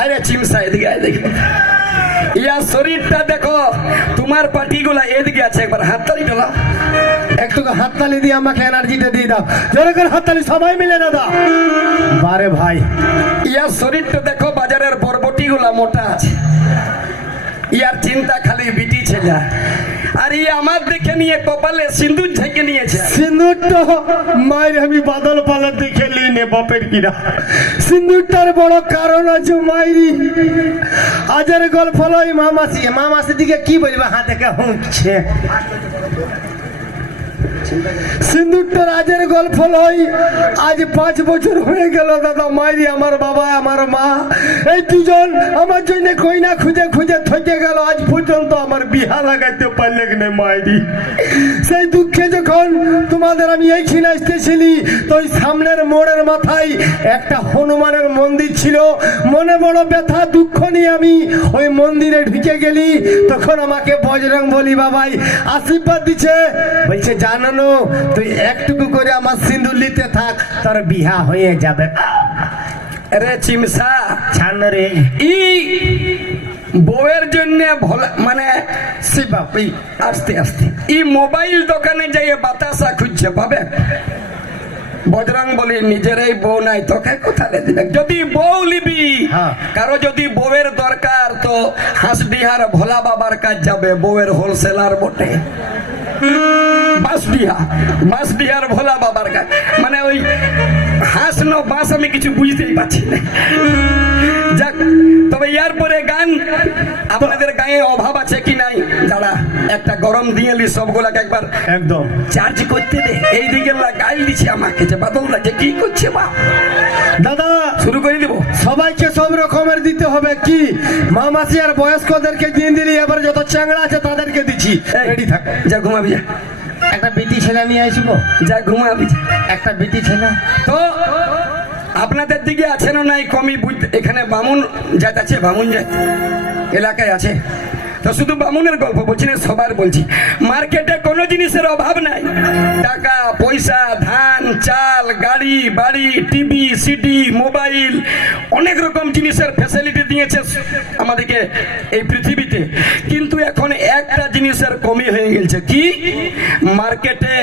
আরে চিমসা এদিকে আয়, দেখো ইয়া শরীরটা দেখো, তোমার পাটিগুলা এদিকে আছে, একবার হাততালি টোলা। একটু হাততালি দিয়ে আমাকে এনার্জিটা দিয়ে দাও, জোরে করে হাততালি সবাই মিলে দাদা। বারে ভাই, ইয়া শরীরটা দেখো, বাজারের বরবটি গুলা মোটা আছে, ইয়ার চিন্তা খালি বিটি ছেলে, আর ই আমার দেখে নিয়ে কপালে সিঁদুর ঝেঁকে নিয়েছে। সিন্দুরটা মায়ের আমি বাদল পালা দেখে নিয়ে বাপের কিনা সিন্দুরটার বড় কারণ আছে মাইরি আজের গল্প লই মামাসি দিকে কি বলবে হাতে কে হুঁকছে সিন্দুরটার আজের গল্প লই আজ 5 বছর হয়ে গেল দাদা মাইরি আমার বাবা আমার মা এই দুজন আমার জন্য কইনা খুঁজে খুঁজে থকে গেল আজ পর্যন্ত আমার বিহা লাগাইতে পারলে না মাইরি সেই দুঃখে যখন তোমাদের আমি এইখানে আসতেছিলি তো ওই সামনের মোড়ের মাথায় একটা হনুমানের মন্দির ছিল মনে বড় ব্যথা দুঃখ নিয়ে আমি ওই মন্দিরে ঢুকে গেলি তখন আমাকে বজরং বলি বাবাই আশীর্বাদ দিচ্ছে বলছে জানো তুই একটুকু করে আমার সিঁদুর নিতে থাক তোর বিহা হয়ে যাবে। আরে চিমসা ছাড় রে ই বউয়ের জন্য মানে শিবাপি আস্তে আস্তে ই মোবাইল দোকানে যাইয়ে বাতাসা খুঁজছে পাবে। বজরং বলি নিজেরই বউ নাই তোকে কোথায় দিবে, যদি বউ লিবি হ্যাঁ। কারো যদি বউয়ের দরকার তো হাঁসডিহার ভোলা বাবার কাজ যাবে, বউয়ের হোলসেলার বটে। বাঁশডিহার ভোলা বাবার কাজ মানে ওই হাঁস ন বাঁশ আমি কিছু বুঝতেই পারছি না। যাক তবে ইয়ার পরে গান আপনাদের গায়ে অভাব আছে কি নাই দাঁড়া একটা গরম দিয়ে লি সবগুলাকে একবার একদম চার্জ করতে দে। এই দিকে গাইল দিচ্ছে আমাকে যে বাদলদা যে কি করছে বা দাদা শুরু করে দিব। সবাইকে সব রকমের দিতে হবে কি মামাসি আর বয়স্কদেরকে দিয়ে দিলি এবার যত চ্যাংড়া আছে তাদেরকে দিচ্ছি রেডি থাক যা ঘুমাবি যা, একটা বিটি ছেলে নিয়ে আসবো যা ঘুমাবি যা। একটা বিটি ছেলে তো আপনাদের দিকে আছে না নাই কমি বুঝতে, এখানে বামুন জাত আছে, বামুন জাত এলাকায় আছে তো শুধু বামুনের গল্প বলছি না সবার বলছি। মার্কেটে কোনো জিনিসের অভাব নাই, টাকা পয়সা ধান চাল গাড়ি বাড়ি টিভি সিডি মোবাইল অনেক রকম জিনিসের ফ্যাসিলিটি দিয়েছে আমাদেরকে এই পৃথিবীতে, কিন্তু এখন একটা জিনিসের কমি হয়ে গেছে কি মার্কেটে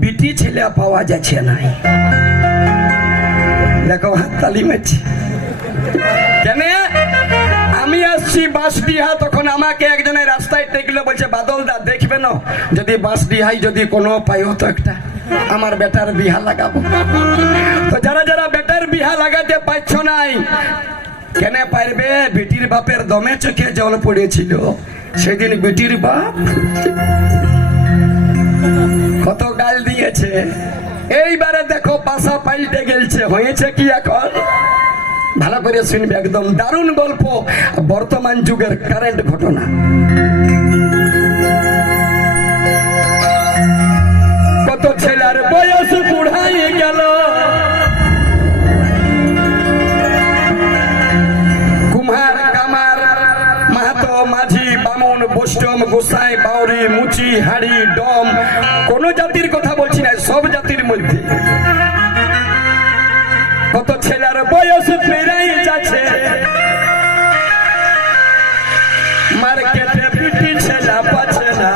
বিটি ছেলে পাওয়া যাচ্ছে না। দেখো হাততালি মারছি কেন, আমি আসছি বাঁশডিহা তখন আমাকে একজনের রাস্তায় টেকলো বলছে বাদলদা দেখবে না যদি বাঁশডিহাই যদি কোনো পাই হতো একটা আমার বেটার বিহা লাগাবো। তো যারা যারা বেটার বিহা লাগাতে পারছ নাই কেন পারবে, বেটির বাপের দমে চোখে জল পড়েছিল সেদিন বেটির বাপ কত গাল দিয়েছে। এইবারে দেখো পাশা পাল্টে গেলছে, হয়েছে কি এখন ভালো করে শুনবে, একদম দারুণ গল্প বর্তমান যুগের কারেন্ট ঘটনা। কত ছেলের বয়স বুড়াই গেল, কুম্হার কামার মাহাতো মাঝি বামুন বৈষ্ণব গোসাই বাউরি মুচি হাড়ি ডম কোন জাতির কথা বলছি না সব জাতির মধ্যে কত ছেলের বয়স পেরাই যাচ্ছে, মার্কেটে পিটি ছেলে পাচ্ছে না।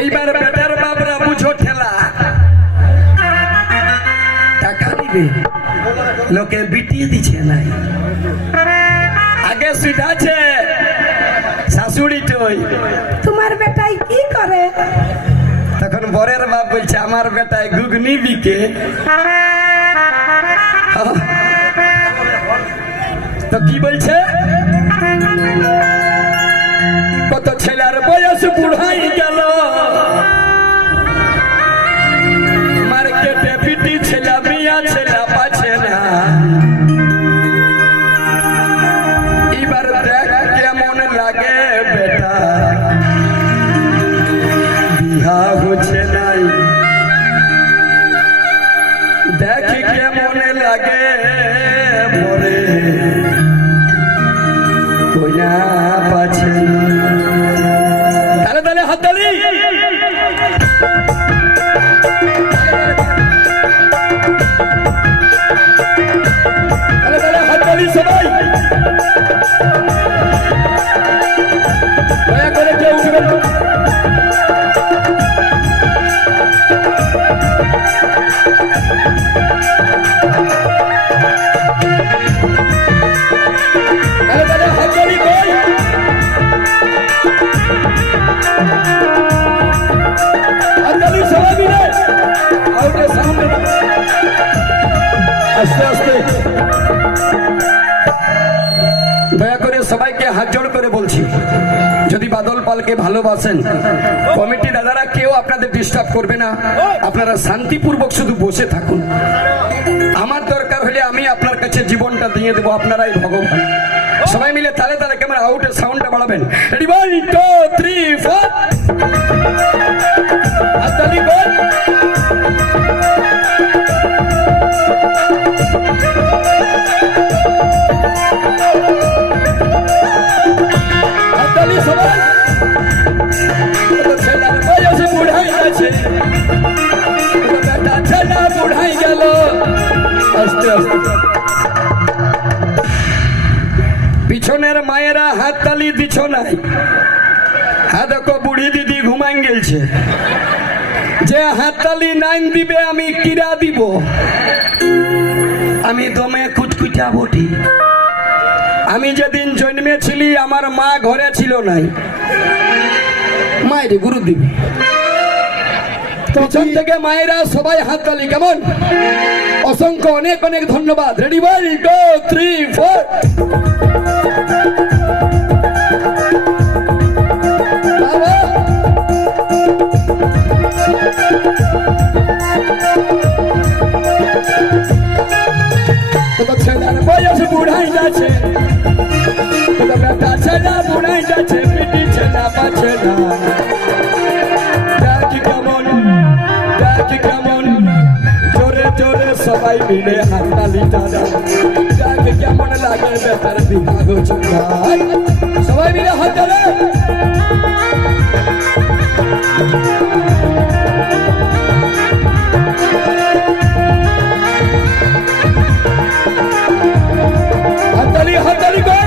এইবার বেটার বাবরা বুঝো ঠেলা, টাকা দিবে লোকে বিটি দিচ্ছে নাই। আগে সিধাছে শাশুড়ি টই তোমার বেটাই কি করে, তখন বরের বাপ বলছে আমার বেটায় ঘুগনি বিকে। তো কি বলছে কত ছেলের বয়স বুড়াই গেল, মার্কেটে পিটি ছেলে মিয়া ছেলে পাচ্ছে না। এবার দেখ কেমন লাগে বেটা বিহা হচ্ছে নাই, দেখ কেমন লাগে পরে কইনা পাচ্ছে। তাহলে তাহলে হাততালি। আস্তে আস্তে দয়া করে সবাইকে হাত জোড় করে বলছি, যদি বাদল পালকে ভালোবাসেন, কমিটি দাদারা কেউ আপনাদের ডিস্টার্ব করবে না, আপনারা শান্তিপূর্বক শুধু বসে থাকুন। আমার দরকার হলে আমি আপনার কাছে জীবনটা দিয়ে দেবো, আপনারাই ভগবান। সবাই মিলে তালে তালে ক্যামেরা আউটের সাউন্ডটা বাড়াবেন। রেডি 1 2 3 4 হাততালি বল। হাততালি সবাই। ছেলের বয়স বুড়াই গেছে, বেটা ছেলে বুড়াই গেল। আস্তে আস্তে পিছনের মায়েরা হাততালি দিছ নাই। হ্যাঁ দেখো বুড়ি দিদি ঘুমাই গেলছে, যে হাততালি নাইন দিবে আমি কিরা দিব। আমি দমে কুটকুটা বটি। আমি যেদিন জন্মেছিলি আমার মা ঘরে ছিল নাই। মায়ের গুরু দিবি পিছন থেকে মায়েরা সবাই হাততালি, কেমন? অসংখ্য অনেক অনেক ধন্যবাদ। রেডি 1 2 3 4 ছেলের বয়স বুড়াই যাচ্ছে, বেটা ছেলে বুড়াই যাচ্ছে, পিটি ছেলে পাচ্ছে না। দেখি কেমন, দেখি কেমন জোরে জোরে সবাই মিলে হাততালি দাদা। দেখি কেমন লাগে বেটার বিভাগ চুকা। সবাই মিলে হাততালি। হাততালি হাততালি কর।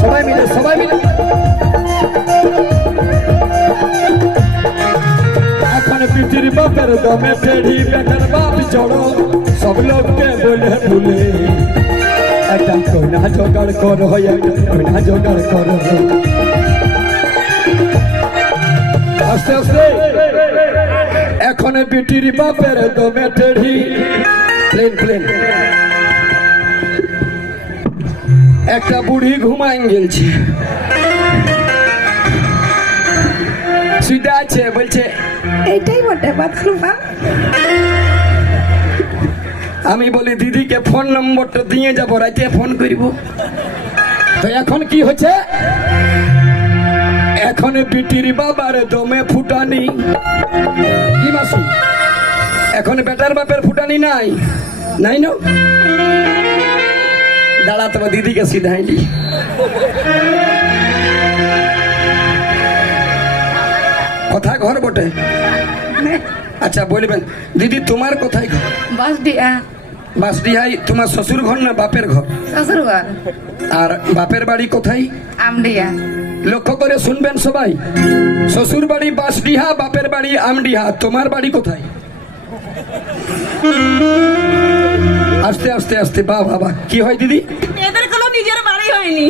সবাই মিলে সবাই মিলে। এখন পৃথিবীর বাপের দমে টেढ़ी বেটার বাপ চড়ো, সব লোককে বলে ভুলে একটা কইনা জোগাড় করো, একটা কইনা জোগাড় করো। আস্তে আস্তে এখন বিটির বাপের দমে টেढ़ी প্লেন প্লেন একটা বুড়ি ঘুমাই গেলছি, সুদা আছে বলছে এইটাই বটে বাথরুমা। আমি বলি দিদিকে ফোন নম্বরটা দিয়ে যাবো, রাতে ফোন করিব। তো এখন কি হচ্ছে, এখন বিটির বাবার দমে ফুটানি। কি মাসু এখন বেটার বাপের ফুটানি নাই? নাই না, দাঁড়া তোমার দিদিকে সিধাইলি। কথা ঘর বটে। আচ্ছা বলবেন দিদি তোমার কোথায় ঘর? বাস দিয়া। বাসডিহাই তোমার শ্বশুর ঘর না বাপের ঘর? শ্বশুর ঘর। আর বাপের বাড়ি কোথায়? আমডিয়া। লক্ষ্য করে শুনবেন সবাই, শ্বশুর বাড়ি বাসডিহা, বাপের বাড়ি আমডিহা। তোমার বাড়ি কোথায়? আস্তে আস্তে আস্তে। বাহ বাবা, কি হয় দিদি? এদের কোনো নিজের বাড়ি হয়নি।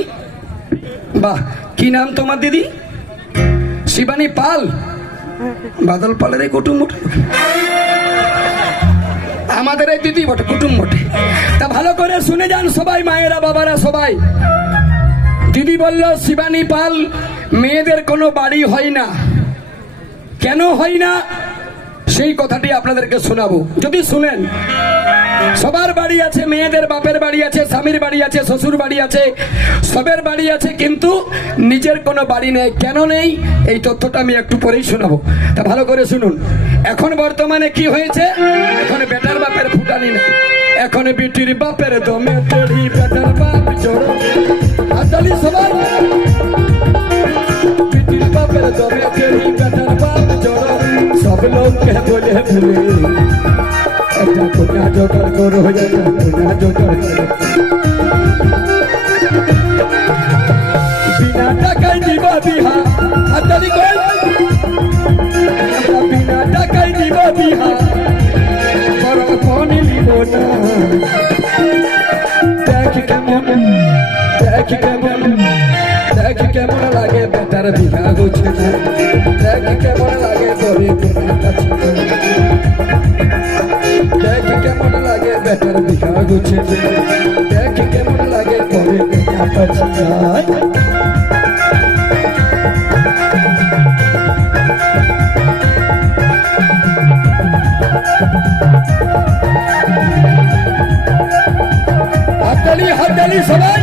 বাহ, কি নাম তোমার দিদি? শিবানী পাল। বাদল পালের এই কুটুম বটে, আমাদের এই দিদি বটে, কুটুম বটে। তা ভালো করে শুনে যান সবাই, মায়েরা বাবারা সবাই। দিদি বলল শিবানী পাল মেয়েদের কোনো বাড়ি হয় না। কেন হয় না সেই কথাটি আপনাদেরকে শোনাবো, যদি শুনেন। সবার বাড়ি আছে, মেয়েদের বাপের বাড়ি আছে, স্বামীর বাড়ি আছে, শ্বশুর বাড়ি আছে, সবের বাড়ি আছে, কিন্তু নিজের কোনো বাড়ি নেই। কেন নেই এই তথ্যটা আমি একটু পরেই শোনাবো, তা ভালো করে শুনুন। এখন বর্তমানে কি হয়েছে, এখন বেটার বাপের ফুটানি নেই, এখন বিটির বাপের দমে টেढ़ी বেটার বাপ জোড়ো। হাততালি সবাই। বিটির বাপের দমে টেढ़ी বেটার বাপ জোড়ো, সব লোককে বলে ভুলে একটা কোনা জোগাড় করো, একটা কোনা জোগাড় করো। বিনা টাকায় দিব বিহা। হাততালি কর। আমরা বিনা টাকায় দিব বিহা, বরং ফোন নিব না। দেখ কেমন, দেখ কেমন, দেখ কেমন লাগে বেটার বেটার বিঘা গুছে না দেখ কেমন লাগে তোরে দেখ কেমন লাগে বেটার বিঘা গুছে দেখ কেমন লাগে তোরে হাততালি সবাই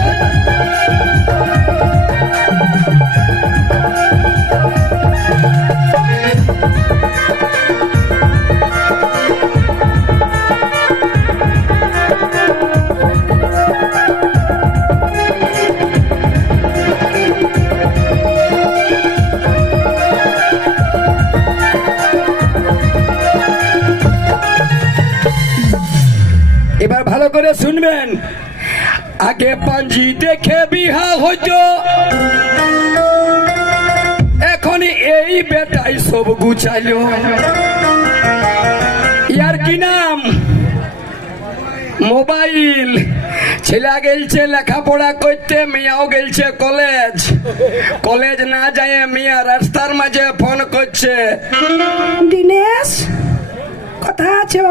এবার ভালো করে শুনবেন আগে পাঞ্জি দেখে বিহা হইতো এখন এই বেটাই সব গুছাইলো ইয়ার কি নাম মোবাইল ছেলে গেলছে লেখাপড়া করতে মেয়াও গেলছে কলেজ কলেজ না যায় মিয়া রাস্তার মাঝে ফোন করছে দিনেশ কোথায় আছো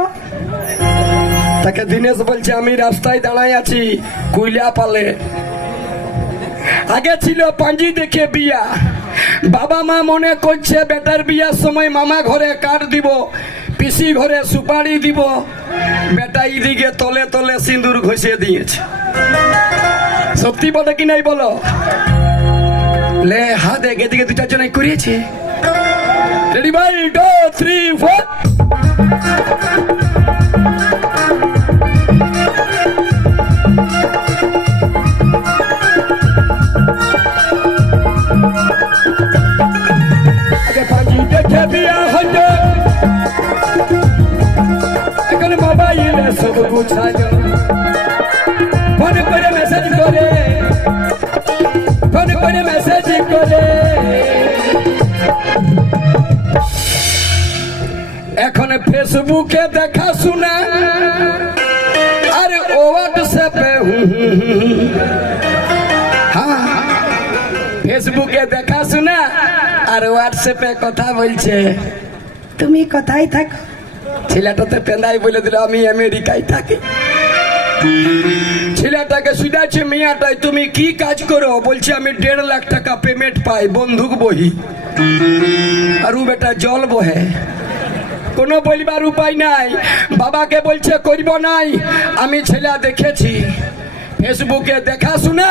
তাকে দিনেশ বলছে আমি রাস্তায় দাঁড়াই আছি কুইলা পালে আগে ছিল পাঞ্জি দেখে বিয়া বাবা মা মনে করছে বেটার বিয়ার সময় মামা ঘরে কাঠ দিব পিসি ঘরে সুপারি দিব বেটা ইদিকে তলে তলে সিঁদুর ঘষে দিয়েছে সত্যি বলে কি নাই বলো লে হাত এদিকে দুটা জনাই করিয়েছে রেডি ভাই 2 3 4 দেখে বিয়া হইতো এখন মোবাইলে সব গুছাইলো ফোন করে মেসেজ করে এখন ফেসবুকে দেখা শোনা আর হোয়াটসঅ্যাপে ফেসবুকে দেখা শোনা আর হোয়াটসঅ্যাপে কথা বলছে তুমি কোথায় থাকো ছেলেটাতে পেন্দাই বলে দিল আমি আমেরিকায় থাকি ছেলেটাকে শুধাচ্ছে মিয়াটাই তুমি কি কাজ করো বলছে আমি 1.5 লাখ টাকা পেমেন্ট পাই বন্দুক বহি আর ও বেটা জল বহে কোনো বলিবার উপায় নাই বাবাকে বলছে করব নাই আমি ছেলে দেখেছি ফেসবুকে দেখা শোনা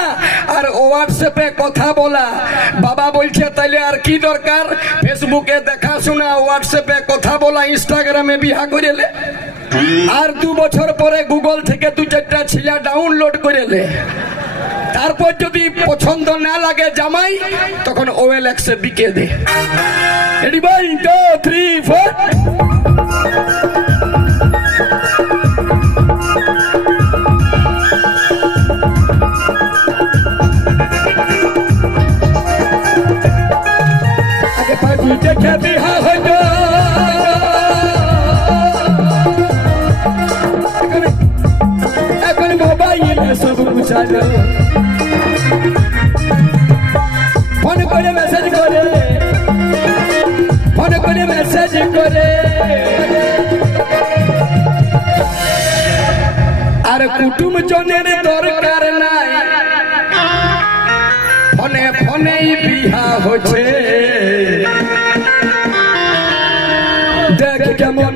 আর হোয়াটসঅ্যাপে কথা বলা বাবা বলছে তাইলে আর কি দরকার ফেসবুকে দেখা শোনা হোয়াটসঅ্যাপে কথা বলা ইনস্টাগ্রামে বিয়া করেলে আর 2 বছর পরে গুগল থেকে 2-4টা ছেলে ডাউনলোড করেলে তারপর যদি পছন্দ না লাগে জামাই তখন OLX-এ বিকে দে রেডি ভাই 2 3 4 দেখে বিহা হইতো এখন মোবাইলে সব গুছাইলো ফোন করে মেসেজ করে আর কুটুম জনের দরকার নাই ফোনে ফোনেই বিহা হচ্ছে দেখ কেমন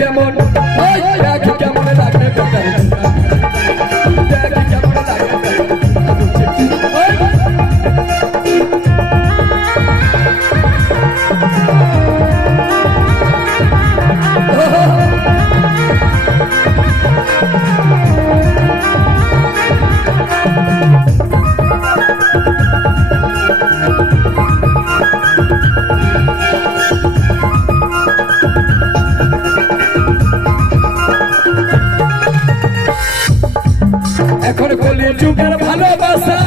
লাগে দেখ কেমন লাগে এখন কলি যুগের ভালোবাসা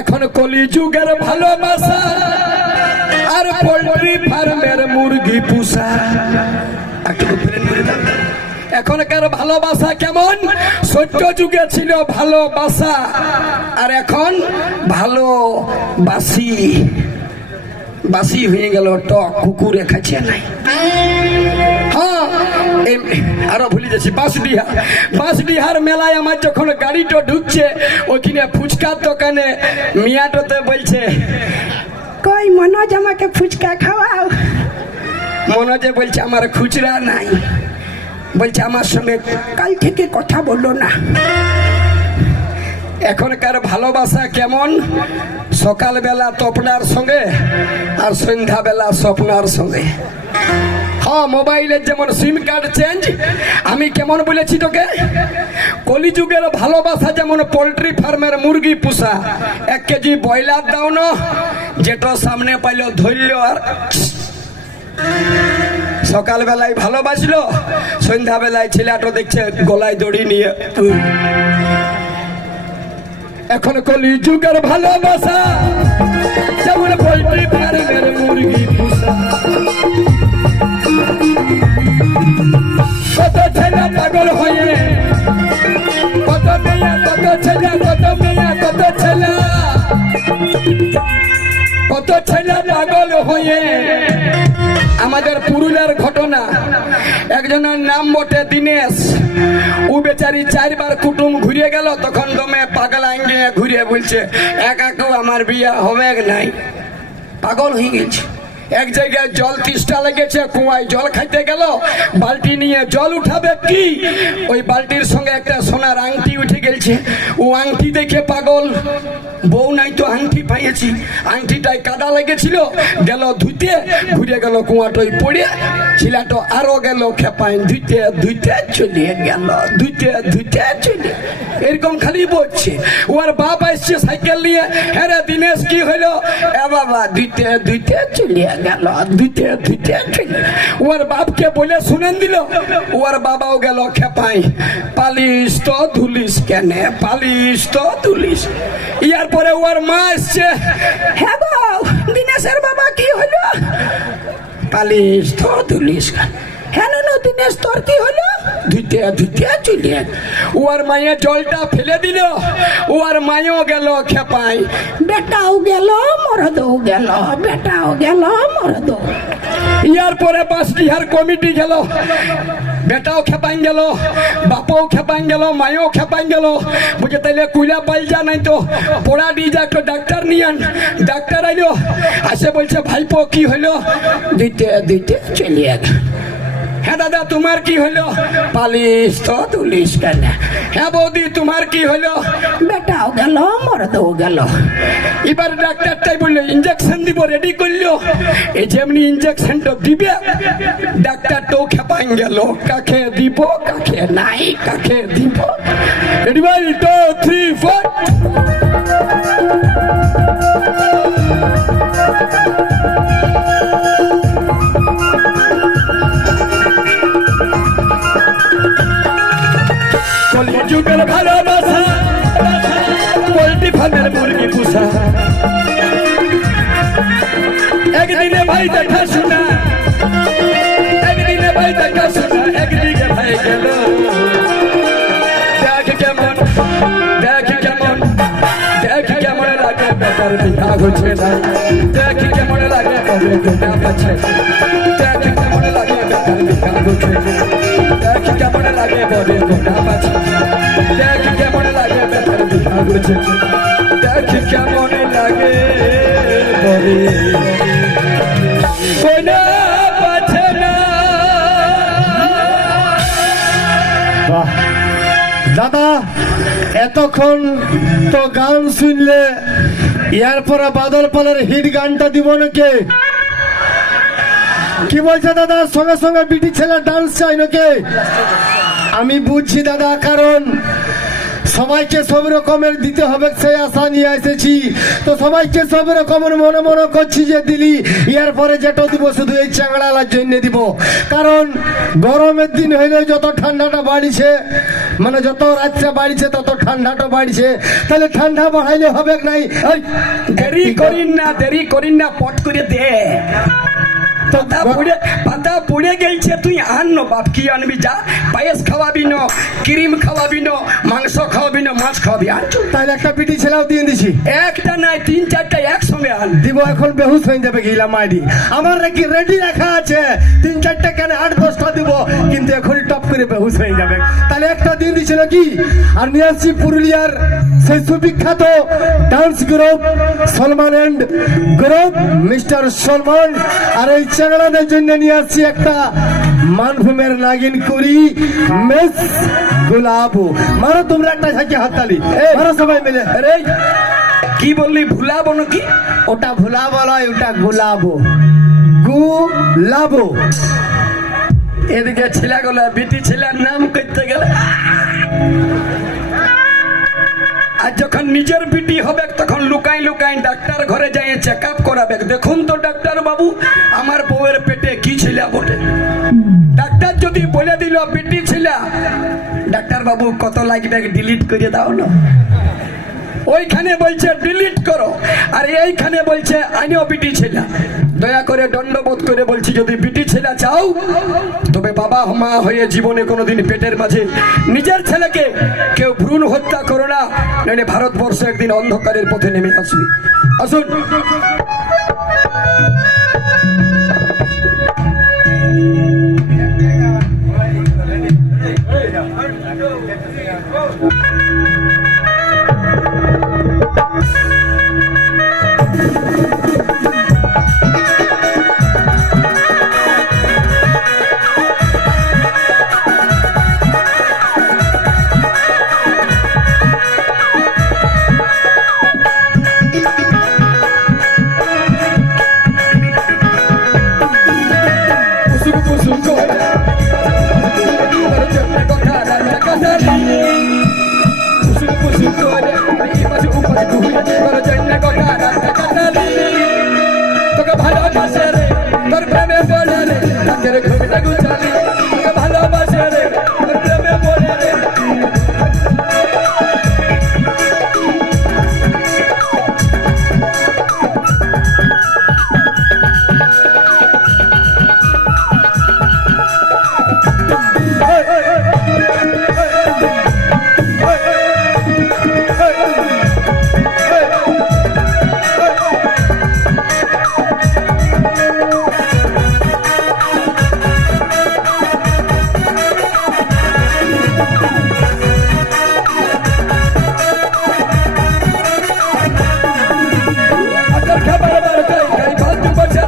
এখন কলি যুগের ভালোবাসা আর পোল্ট্রি ফার্মের মুরগি পুষা এখনকার ভালোবাসা কেমন সত্য যুগে ছিল ভালোবাসা, আর এখন ভালোবাসি বাসি হয়ে গেল, টক কুকুরে খাচ্ছে নাই। হ্যাঁ, আরো ভুলে যাচ্ছি, বাঁশডিহার মেলায় আমার যখন গাড়িটা ঢুকছে, ওইখানে ফুচকার দোকানে মিয়াটোতে বলছে, কই মনোজ আমাকে ফুচকা খাওয়াও। মনোজে বলছে আমার খুচরা নাই, বলছে আমার সঙ্গে কাল থেকে কথা বললো না। এখনকার ভালোবাসা কেমন, সকালবেলা তপনার সঙ্গে আর সন্ধ্যাবেলা স্বপ্নার সঙ্গে। হ্যাঁ, মোবাইলের যেমন সিম কার্ড চেঞ্জ, আমি কেমন বলেছি তোকে, কলিযুগের ভালোবাসা যেমন পোল্ট্রি ফার্মের মুরগি পোষা। 1 কেজি ব্রয়লার দাও না, যেটা সামনে পাইলো ধরল, আর সকালবেলায় ভালোবাসলো, সন্ধ্যাবেলায় ছেলেটা দেখছে গলায় দড়ি নিয়ে। এখন কলিযুগের ভালোবাসা যেমন পোল্ট্রি ফার্মের মুরগি পোষা। কত ছেলে পাগল হয়ে, কত মেয়ে, কত ছেলে, কত মেয়ে, কত ছেলে, কত ছেলে পাগল হয়ে। আমাদের পুরুলিয়ার ঘটনা, একজনের নাম বটে দীনেশ। ও বেচারি 4 বার কুটুম ঘুরিয়ে গেল, তখন দমে পাগল আঙ্গে ঘুরিয়ে বলছে একাকেও আমার বিয়ে হবে নাই, পাগল হয়ে গেছে। এক জায়গায় জল তৃষ্ণা লেগেছে, কুয়ায় জল খাইতে গেল, বালতি নিয়ে জল উঠাবে কি, ওই বালতির সঙ্গে একটা সোনার আংটি উঠে গেছে। ও আংটি দেখে পাগল, বউ নাই তো আংটি পাইয়েছি, আংটিটায় কাদা লেগেছিল, গেল ধুইতে, ঘুরে গেল কুয়াটাই পড়ে, ছিলাটো আরো গেল খেপাইন, ধুইতে ধুইতে চলে গেল, ধুইতে ধুইতে চলে। এরকম খালি বলছে। ওর বাপ আসছে সাইকেল নিয়ে, হ্যাঁ রে দীনেশ কি হইলো, এ বাবা ধুইতে ধুইতে চলে গেল, ধুইতে ধুইতে চলে। ওর বাপকে বলে শুনেন দিল, ওর বাবাও গেল খেপাই, পালিশ তো ধুলিস কেনে, পালিশ তো ধুলিস। ইয়ার পরে ওর মা আসছে, হ্যাঁ গো দিনেশের বাবা কি হলো, পালিশ তো ধুলিস কেন, হ্যাঁ নো দিনেশ তোর কি হলো, ধুইতে ধুইতে চলে। ওর মায়ে জলটা ফেলে দিল, ওর মায়েও গেল খেপাই, বেটাও গেল মরদও গেল, বেটাও গেল মরদও। ইয়ার পরে বাঁশডিহার কমিটি গেল, বেটাও খেপাইন গেল, বাপও খেপাইন গেল, মায়েও খেপাইন গেল। বুঝে তাইলে কুইলা পাইল যা নাই তো পোড়া দিয়ে যা, একটা ডাক্তার নিয়ে আন। ডাক্তার আইলো, আসে বলছে ভাইপো কি হইলো, দিতে দিতে চলে গেল। হ্যাঁ দাদা তোমার কি হইলো, পালিশ তো তুলিস কেন। হ্যাঁ বৌদি তোমার কি হইলো, বেটাও গেল মরদও গেল। এবার ডাক্তারটাই বললো ইঞ্জেকশন দিব, রেডি করলো। এই যেমনি ইঞ্জেকশনটা দিবে, ডাক্তারটাও খেপাইন গেল, কাকে দিব কাকে নাই, কাকে দিব। রেডি 1 2 3 4। কলিযুগের ভালোবাসা পোল্ট্রি ফার্মের মুরগি পোষা। একদিনে ভাই দেখা শোনা, একদিনে ভাই দেখা শোনা, একদিকে ভাই গেল। দেখ কেমন, দেখ কেমন, দেখ কেমন লাগে বেটার বিয়া হচ্ছে না, দেখ কেমন লাগে কবে গোটা পাচ্ছে, দেখ কেমন লাগে বেটার বিয়া হচ্ছে, দেখ কেমন লাগে ববে গোটা পাচ্ছে, দেখ কেমন লাগে বেটার বিয়া হচ্ছে, দেখ কেমন লাগে ববে গোটা পাচ্ছে না। বাহ দাদা, এতক্ষণ তো গান শুনলে, ইয়ার পরে বাদল পালের হিট গানটা দিব নাকি? কি বলছে দাদা, সঙ্গে সঙ্গে বিটি ছেলে ডান্স চাই নাকি? আমি বুঝছি দাদা, কারণ সবাইকে সব রকমের দিতে হবে সেই আশা নিয়ে এসেছি, তো সবাইকে সব রকমের মনে মনে করছি যে দিলি, ইয়ার পরে যেটা দিব শুধু এই চ্যাংড়ালার জন্য দিব। কারণ গরমের দিন হইলে যত ঠান্ডাটা বাড়িছে, মানে যত রাতটা বাড়িছে তত ঠান্ডাটা বাড়িছে, তাহলে ঠান্ডা বাড়াইলে হবে নাই। দেরি করিন না, দেরি করিন না, পট করে দে। তো পাতা পড়ে গেছে, তুই আন না বাপ, কি আনবি? যা পায়েস খাওয়াবি না, ক্রিম খাওয়াবি না, মাংস খাওয়াবি না, মাছ খাওয়াবি, আন। তাহলে একটা বিটি ছেলেও দিয়ে দিছি। একটা নাই, 3-4টা একসঙ্গে আন। দিব, এখন বেহুশ হয়ে যাবে গিলা মাইরি। আমার নাকি রেডি রাখা আছে 3-4টা কেন 8-10টা দিব, কিন্তু এখন টপ করে বেহুশ হয়ে যাবে। তাহলে একটা দিয়ে দিছিল কি? আর নিয়ে আসছি পুরুলিয়ার সেই সুবিখ্যাত dance group Salman and group, mister Salman. আর এই চ্যাংড়াদের জন্য নিয়ে আসছি একটা মানভূমের নাগিন করি, মিস গুলাবু। মারো তোমরা একটা ঝাঁকি হাততালি, মারো সবাই মিলে। আরে কি বললি, ভুলাবো নাকি? ওটা ভুলাবো নয়, ওটা গুলাবো, গুলাবো। এদিকে ছেলেগুলো বিটি ছেলের নাম করতে গেলে, আর যখন নিজের বিটি হবে তখন লুকাই লুকাই ডাক্তার ঘরে যাই চেক আপ করাবে। দেখুন তো ডাক্তার বাবু, আমার বউয়ের পেটে কি ছিল বটে। ডাক্তার যদি বলে দিল বিটি ছিল, ডাক্তার বাবু কত লাগবে ডিলিট করে দাও না। ওইখানে বলছে ডিলিট করো, আর এইখানে বলছে আইনিও বিটি ছেলে। দয়া করে দণ্ডবোধ করে বলছি, যদি বিটি ছেলে চাও তবে বাবা মা হয়ে জীবনে কোনোদিন পেটের মাঝে নিজের ছেলেকে কেউ ভ্রূণ হত্যা করো না, নইলে ভারতবর্ষ একদিন অন্ধকারের পথে নেমে আসবে। আসুন। ভালোবাসে রে তোর প্রেমে পড়ে রে, রাতের ঘুমটা গুছালি, ভালোবাসে রে তোর প্রেমে পড়ে রে।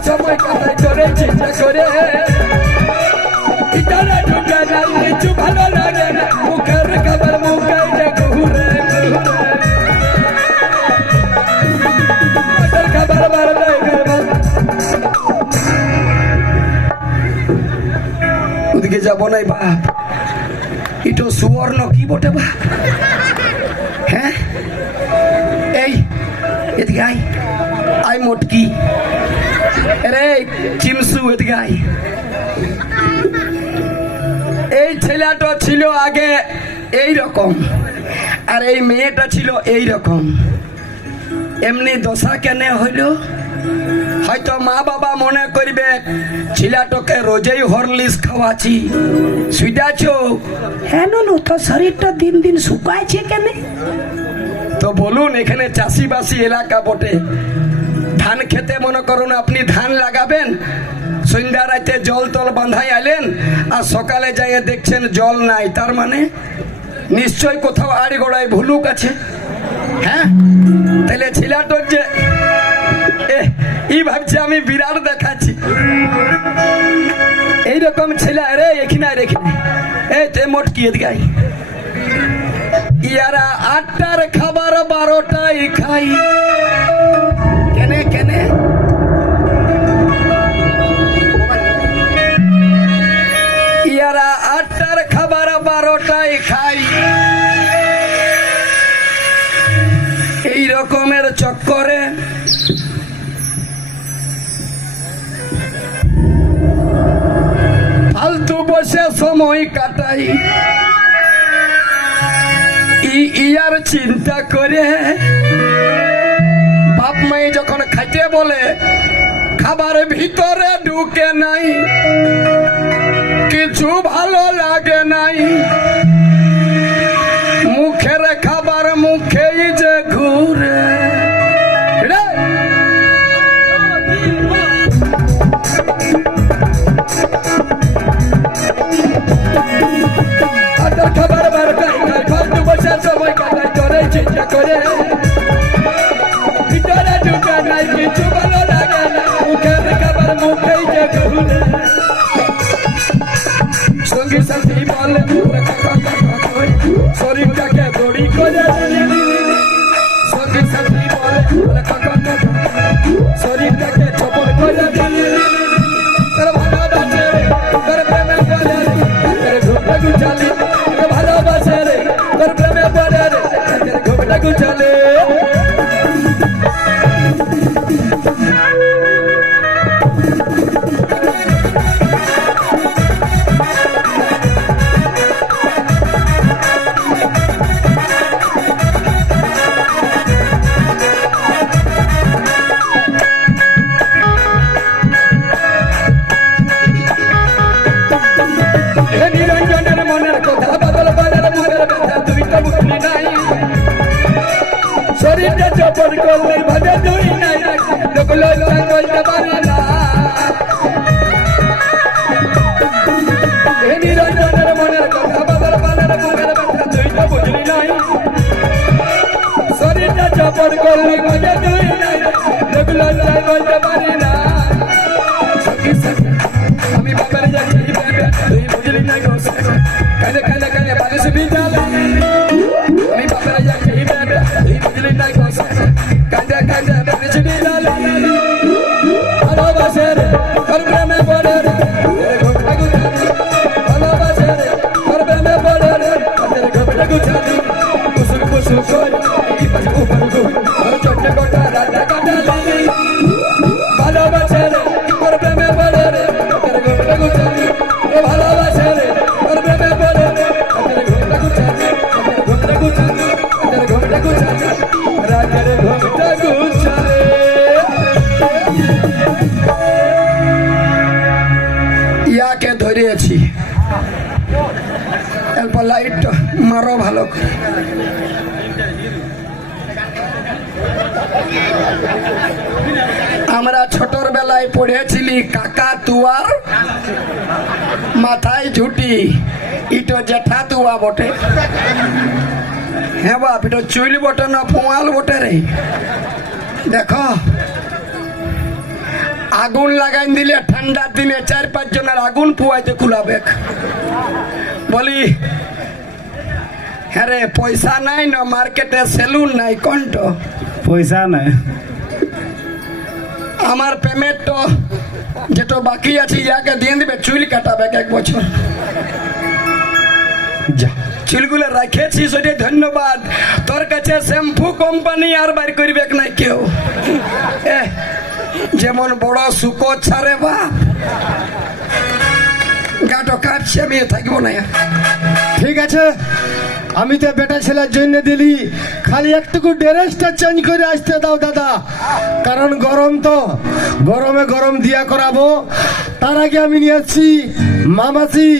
সময় কাটাই করে চিন্তা করে, ইটারা ঢুকে না কিছু ভালো লাগে না, মুখের খাবার মুখাই ঘুরে খাবার বার ওদিকে যাবো নাই বাপ, ইটো সুবর্ণ কি বটে বাপ। হ্যাঁ এই এদিকে আই, আই মোটকি, রে চিমসু এদিকে আই। এই ছেলেটা ছিল আগে এই রকম, আর এই মেয়েটা ছিল এই রকম। এমনি দশা কেন হইল? হয়তো মা বাবা মনে করবে ছেলেটাকে রোজেই হরলিক্স খাওয়াচ্ছি, শুইতাছ। হ্যাঁ ননু, তোর শরীরটা দিন দিন শুকাইছে কেন? তো বলুন, এখানে চাষিবাসী এলাকা বটে, ধান খেতে মনে করুন আপনি ধান লাগাবেন, সন্ধ্যা রাতে জল তল বাঁধাই আলেন, আর সকালে যাইয়ে দেখছেন জল নাই, তার মানে নিশ্চয় কোথাও আড়ি গোড়ায় ভুলুক আছে। হ্যাঁ, তাহলে ছেলেটার যে এই ভাবছে আমি বিরাট দেখাচ্ছি, এইরকম ছেলে রে এখানে রেখে এই তে মোটকি এদিকে আই। ইয়ারা 8টার খাবার 12টায় খাই কেনে কেনে? ইয়ারা 8টার খাবার 12টায় খাই, এই রকমের চক্করে ফালতু বসে সময় কাটাই। ইয়ার চিন্তা করে বাপ মাই যখন খাইতে বলে খাবার ভিতরে ঢুকে নাই, কিছু ভালো লাগে নাই, মুখের খাবার মুখেই যে ঘুরে। রে! আটার খাবার বার খাই খাই ফালতু বসে সময় কাটাই করে চিন্তা করে, ভিতরে ঢুকে নাই, কিছু ভালো লাগে না, মুখের খাবার মুখেই যে ঘুরে। সঙ্গী সাথী বলে শরীরটাকে দড়ি করে, সঙ্গী সাথী বলে শরীরটাকে চপল করে, তোর ভালোবাসে রে, তোর প্রেমে পড়ে রে, তোর ঘুমটা গুছালি, তোর ভালোবাসে রে, তোর প্রেমে পড়ে রে, তোর ঘুমটা গুছালে। নিরঞ্জনের মনের কথা বদল বদল মুখের ব্যথা তুই তো বুঝলি নাই, শরীরটা চপর করলে ভাবে তুই নাই, লোক লজ্জা করতে পারে না। নিরঞ্জনের মনের কথা বদল বদল মুখের ব্যথা তুই তো বুঝলি নাই, শরীরটা চপর করলে ভাবে তুই নাই, লোক লজ্জা করতে পারে না। আমি বাবার যাচ্ছি তুই বুঝলি না গো, কানে কানে কানে বালিশ বিজালে, আমি বাবার যাচ্ছি তুই বুঝলি না গো, কানে কানে বালিশ বিজালে। ভালোবাসে রে তোর প্রেমে পড়ে রে, ঘুমটা গুছালি, ভালোবাসে রে তোর প্রেমে পড়ে রে, ঘুমটা গুছালি, কুসুম কুসুম করে এই পাশে উপর ঘুম, চট্টে গোটা রাতে কাটালি, ভালোবাসে রে তোর প্রেমে পড়ে রে, ঘুমটা গুছালি, ভালোবাসে রে তোর প্রেমে পড়ে রে, ঘুমটা গুছালি, ঘুমটা গুছালি, ঘুমটা গুছালি, রাতের ঘুমটা গুছালি। ইয়াকে ধরিয়েছি, অল্প লাইট মারো ভালো করে। আমরা ছোটর বেলায় পড়েছিলি কাকা তুয়ার মাথায় ঝুটি, ইটো জেঠা তুয়া বটে। হ্যাঁ বাপ, এটা চুল বটে না পোয়াল বটে রে। দেখো আগুন লাগাই দিলে ঠান্ডার দিনে 4-5 জনের আগুন পুয়াইতে কুলাবে। বলি হ্যাঁ রে, পয়সা নাই না মার্কেটে সেলুন নাই, কোনটো পয়সা নাই। আমার পেমেন্ট তো যেটা বাকি আছে ইয়াকে দিয়ে দিবে, চুল কাটাবে 1 বছর। যা চুলগুলো রাখেছি সেটা ধন্যবাদ। তোর কাছে শ্যাম্পু কোম্পানি আর বাইর করবে না কেউ, যেমন বড় সুকো ছাড়ে বা গাটো কাটছে, আমি থাকবো না। ঠিক আছে, আমি তো বেটা ছেলের জন্য দিলি, খালি একটুকু ড্রেসটা চেঞ্জ করে আসতে দাও দাদা, কারণ গরম তো, গরমে গরম দিয়া করাবো। তার আগে আমি নিয়ে আসছি মামাসি।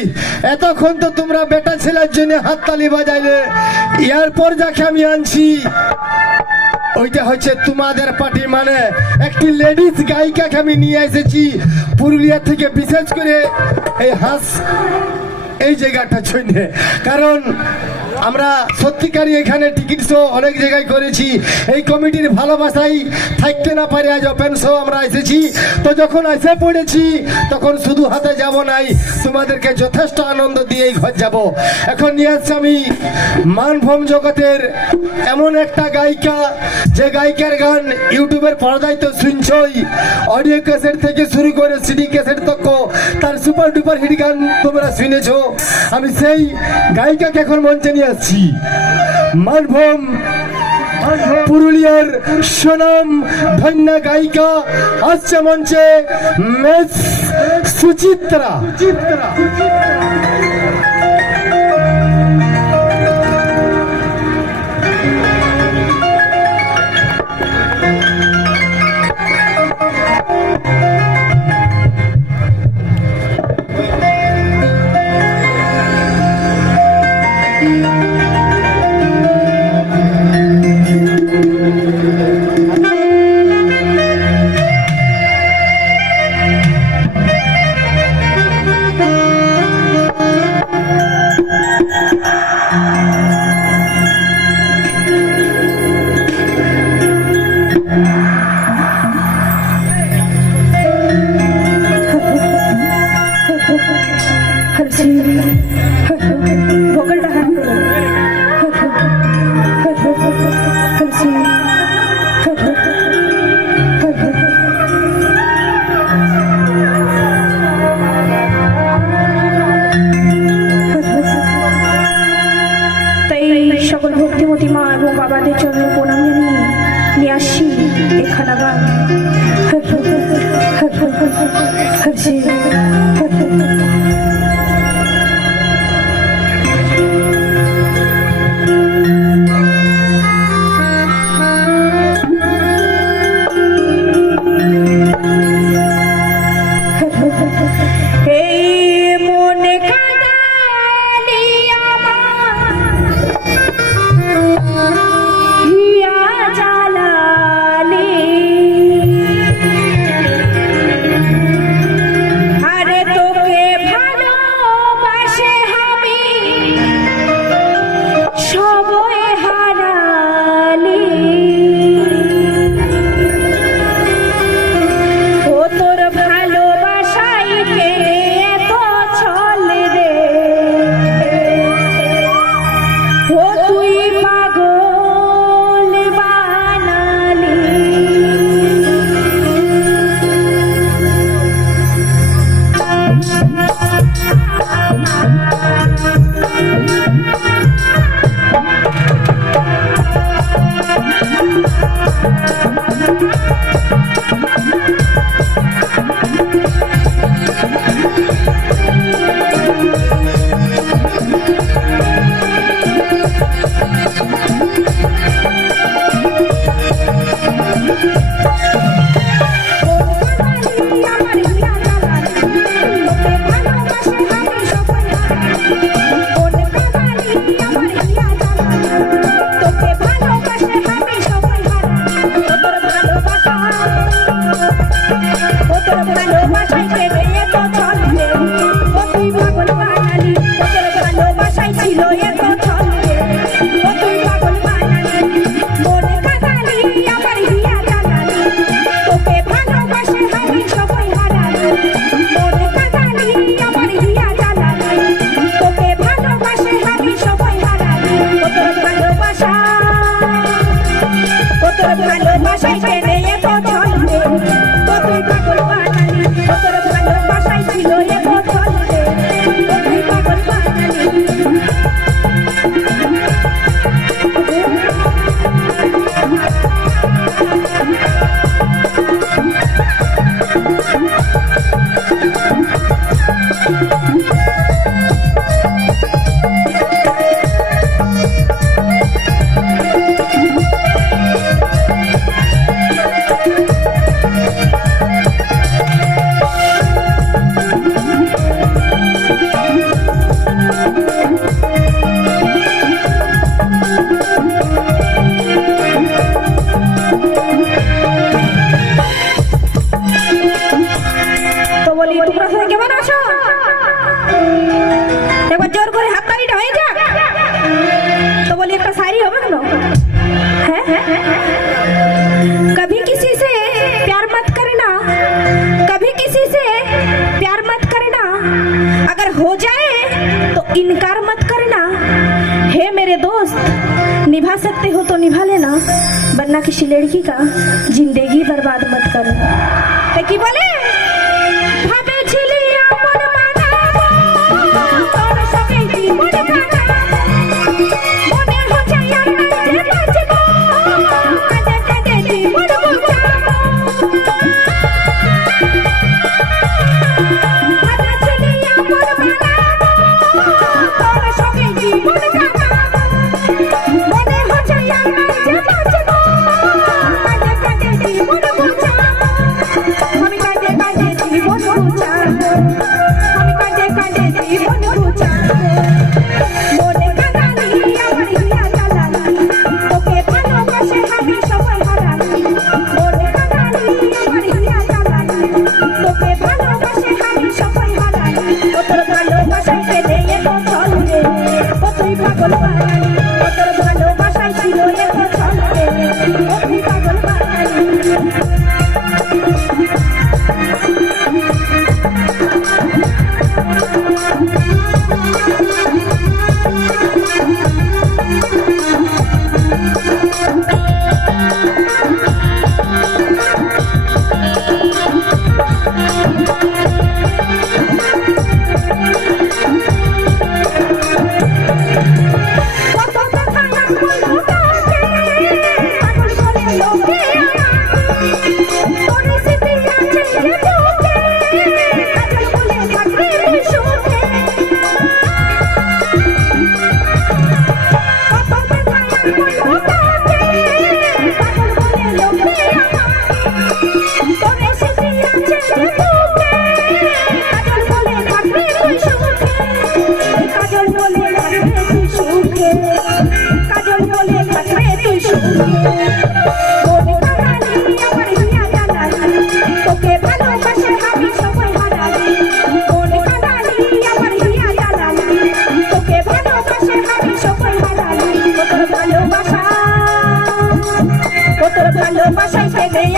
এতক্ষণ তো তোমরা বেটা ছেলের জন্য হাততালি বাজাইলে, এরপর যাকে আমি আনছি ওইটা হচ্ছে তোমাদের পার্টি, মানে একটি লেডিস গায়িকাকে আমি নিয়ে এসেছি পুরুলিয়া থেকে, বিশেষ করে এই এই জায়গাটা জন্য, কারণ আমরা সত্যিকারই এখানে টিকিট শো অনেক জায়গায় করেছি, এই কমিটির ভালোবাসাই থাকতে না পারে আজ ওপেন শো আমরা এসেছি। তো যখন এসে পড়েছি তখন শুধু হাতে যাব নাই, তোমাদেরকে যথেষ্ট আনন্দ দিয়েই ঘর যাব। এখন নিয়ে আসছি আমি মানভূম জগতের এমন একটা গায়িকা, যে গায়িকার গান ইউটিউবের পর্দায় তো শুনছই, অডিও ক্যাসেট থেকে শুরু করে সিডি ক্যাসেট তক তার সুপার ডুপার হিট গান তোমরা শুনেছো। আমি সেই গায়িকাকে এখন মঞ্চে নিয়ে আসছি। মানভূম পুরুলিয়ার সুনাম ধন্য গায়িকা আসছে মঞ্চে, মিস সুচিত্রা। हर्षी भोगल डहान हर्षी তাই সকল ভক্তিমতী মা এবং বাবাদের চরণে প্রণাম জানিয়ে নিয়ে আসছি এখানা গান হর্ষি इनकार मत करना। हे मेरे दोस्त, निभा सकते हो तो निभा लेना, वरना किसी लड़की का जिंदगी बर्बाद मत करना। तो की बोले भावे छिलिया मन माना तोर सके की मन माना मोने हो जाया रे बचबो कदे कदे दी मन बुझा भावे छिलिया मन माना तोर सके की मन माना मोने हो जाया रे बचबो कदे कदे दी मन बुझा আমি কাঁদে কাঁদে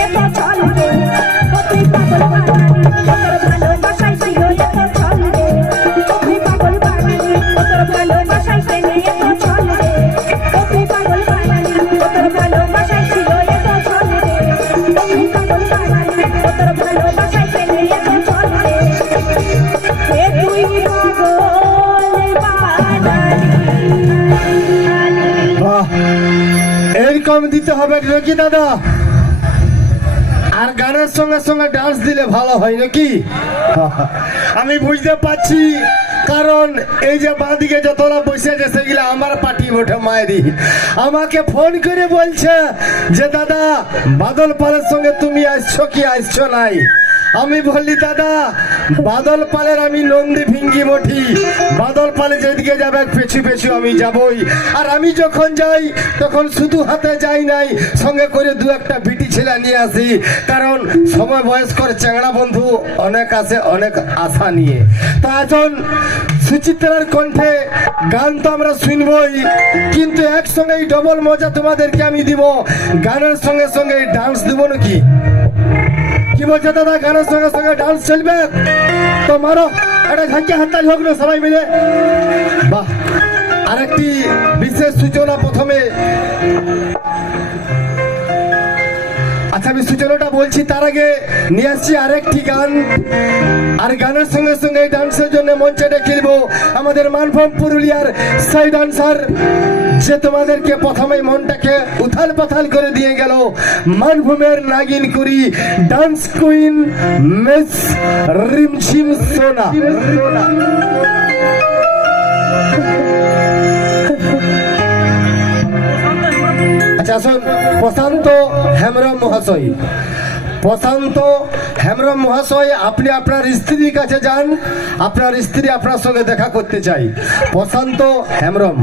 এত ছল রে ও তুই পাগল বাঙালি তোর ভালোবাসায় ছিল এত ছল রে ও তুই পাগল বাঙালি তোর ভালোবাসায় ছিল এত ছল রে ও তুই পাগল বাঙালি তোর ভালোবাসায় ছিল এত ছল রে ও তুই পাগল বাঙালি তোর ভালোবাসায় ছিল এত ছল রে এ তুই পাগল বাঙালি। বাহ, এরকম দিতে হবে নাকি দাদা? আর গানের সঙ্গে সঙ্গে ডান্স দিলে ভালো হয় নাকি? আমি বুঝতে পারছি, কারণ এই যে বাঁদিকে যতলা বসে আছে সেগুলো আমার পার্টি ওঠে মায়েরি। আমাকে ফোন করে বলছে যে দাদা বাদল পালের সঙ্গে তুমি আসছো কি আসছো নাই? আমি বললি দাদা বাদল পালের আমি নন্দী ভিঙ্গি মঠি, বাদল পালে যেদিকে যাবে পেছু পেছু আমি যাবই। আর আমি যখন যাই তখন শুধু হাতে যাই নাই, সঙ্গে করে দু একটা বিটি ছেলে নিয়ে আসি, কারণ সময় বয়স্কর চ্যাংড়া বন্ধু অনেক আছে অনেক আশা নিয়ে। তা এখন সুচিত্রার কণ্ঠে গান তো আমরা শুনবই, কিন্তু একসঙ্গে ডবল মজা তোমাদেরকে আমি দিব, গানের সঙ্গে সঙ্গে ডান্স দিব নাকি? কি বলছে দাদা, গানের সঙ্গে সঙ্গে ডান্স চলবে? তো মারো একটা ঝাঁকে হাততালি হোক না সবাই মিলে। বাহ, আরেকটি বিশেষ সূচনা প্রথমে। আচ্ছা আমি সূচনাটা বলছি, তার আগে নিয়ে আসছি আরেকটি গান। আর গানের সঙ্গে সঙ্গে ডান্সের জন্য মঞ্চে ডেকে নিব আমাদের মানভূম পুরুলিয়ার সেই ডান্সার, যে তোমাদেরকে প্রথমেই মনটাকে উথাল পাথাল করে দিয়ে গেল, মানভূমের নাগিন কুড়ি ডান্স কুইন মিস রিমঝিম সোনা। আচ্ছা আসুন, প্রশান্ত হেমব্রম মহাশয়, প্রশান্ত হেমব্রম মহাশয়, আপনি আপনার স্ত্রীর কাছে যান, আপনার স্ত্রী আপনার সঙ্গে দেখা করতে চাই। প্রশান্ত হেমব্রম,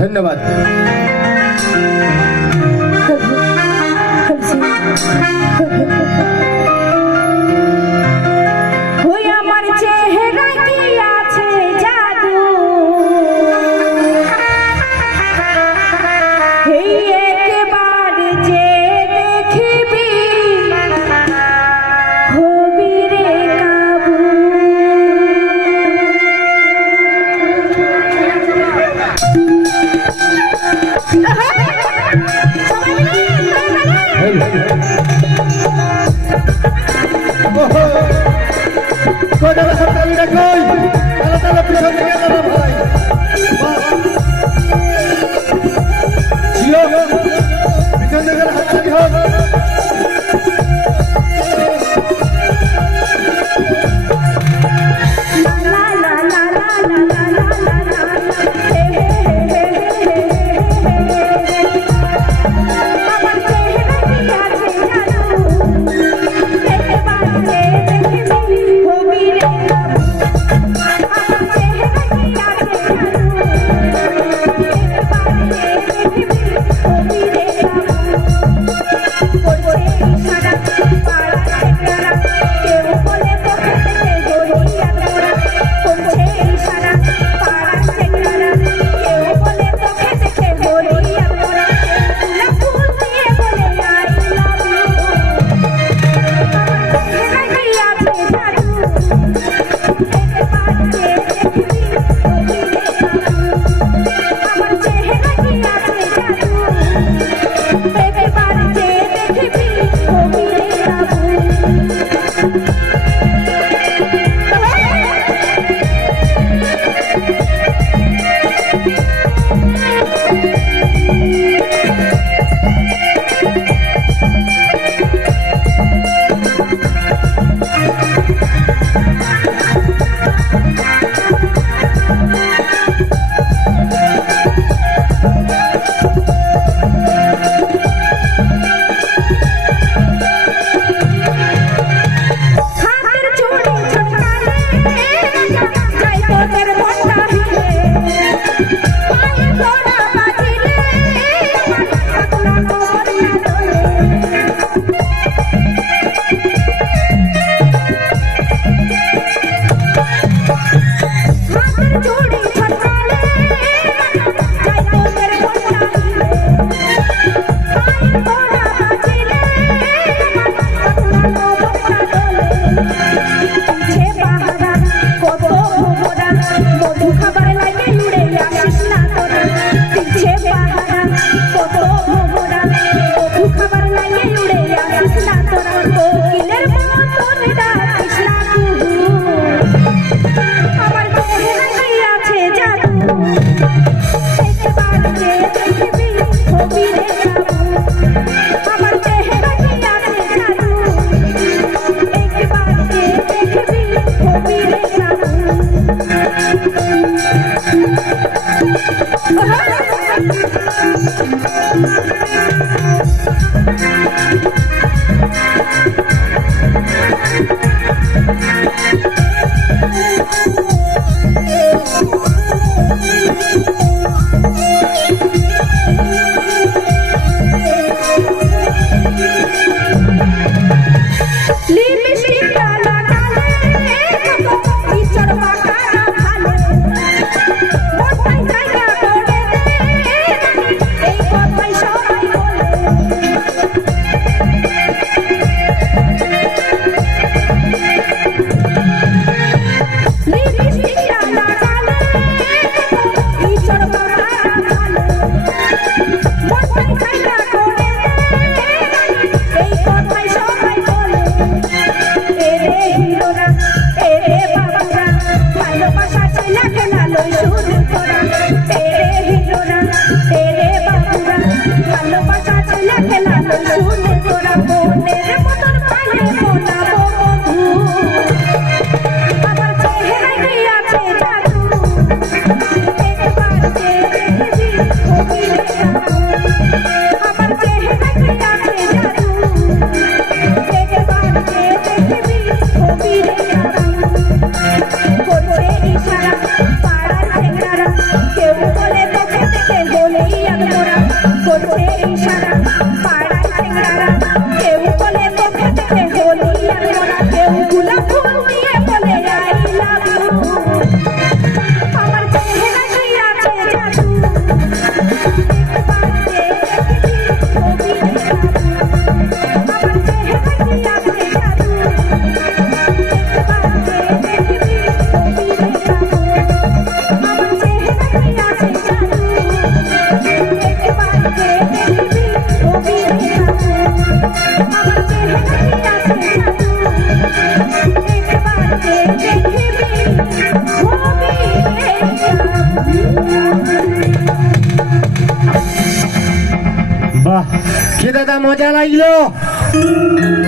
ধন্যবাদ। ওই আমার চেহারা কি আছে জাদু, এই একবার যে দেখবি হবি রে কাবু। দাদা হাততালিটা কই? তাহলে তাহলে পিছন থেকে দাদা ভাই, পিছন থেকে হাততালি হোক। লা লা লা লা লা লা লা লা লা, হে হে হে হে হে হে। আমার চেহারা কি আছে জাদু, একবার যে দেখবি হবি রে কাবু। আমার চেহারা কি আছে জাদু, একবার যে দেখবি হবি রে কাবু। করছে ইশারা পাড়া ছেঁকড়া, কেউ বলে তোকে দেখে গড়িয়া তোরা। করছে ইশারা পাড়া ছেঁকড়া, কেউ বলে তোকে দেখে গড়িয়া তোরা। না ফুল দিয়ে বলে I love you, আমার চেহারা কি আছে জাদু, একবার যে দেখবি হবি রে কাবু। আমার চেহারা কি আছে জাদু, একবার যে দেখবি হবি রে কাবু। কোকিলের মতন ডাকিস না কুহু, আমার চেহারায় আছে জাদু, একবার যে দেখবি হবি রে কাবু, আমার চেহারায় আছে জাদু, একবার যে দেখবি হবি রে কাবু। লিপস্টিকটা লাগালে ইচড় পাকা ভালো, বড়টাই জায়গা করে দে, এই কথাই সবাই বলে। লিপস্টিকটা লাগালে ইচড় পাকা ভালো, বড়টাই জায়গা করে দে, এই কথাই সবাই বলে। এরে হিরোরা, এরে বাবুরা, ভালোবাসা ছেলে খেলালো শুরু করা। এরে হিরোরা, এরে বাবুরা, ভালোবাসা ছেলে খেলালো শুরু করা। মনের মতন পালে মোনাবো বধূ, আমার চেহারায় আছে জাদু, একবার যে দেখবি হবি রে কাবু, আমার চেহারায় আছে জাদু, একবার যে দেখবি হবি রে কাবু। করছে ইশারা পাড়ার ছেলেরা, কেউ বলে তোকে দেখে হলেই আত্মরা। করছে ইশারা পাড়ার ছেলেরা, কেউ বলে তোকে দেখে হলেই আত্মরা। কেউ গোলাপ ফুল দিয়ে বলে আই লাভ ইউ, আমার চেহারায় আছে জাদু, একবার যে দেখবি হবি রে কাবু, আমার চেহারায় আছে জাদু, একবার যে দেখবি হবি রে কাবু, আমার চেহারায় আছে জাদু, একবার যে দেখবি হবি রে কাবু, আমার চেহারায় আছে জাদু, একবার যে দেখবি হবি রে কাবু। বাহ, কি দাদা মজা লাগলো।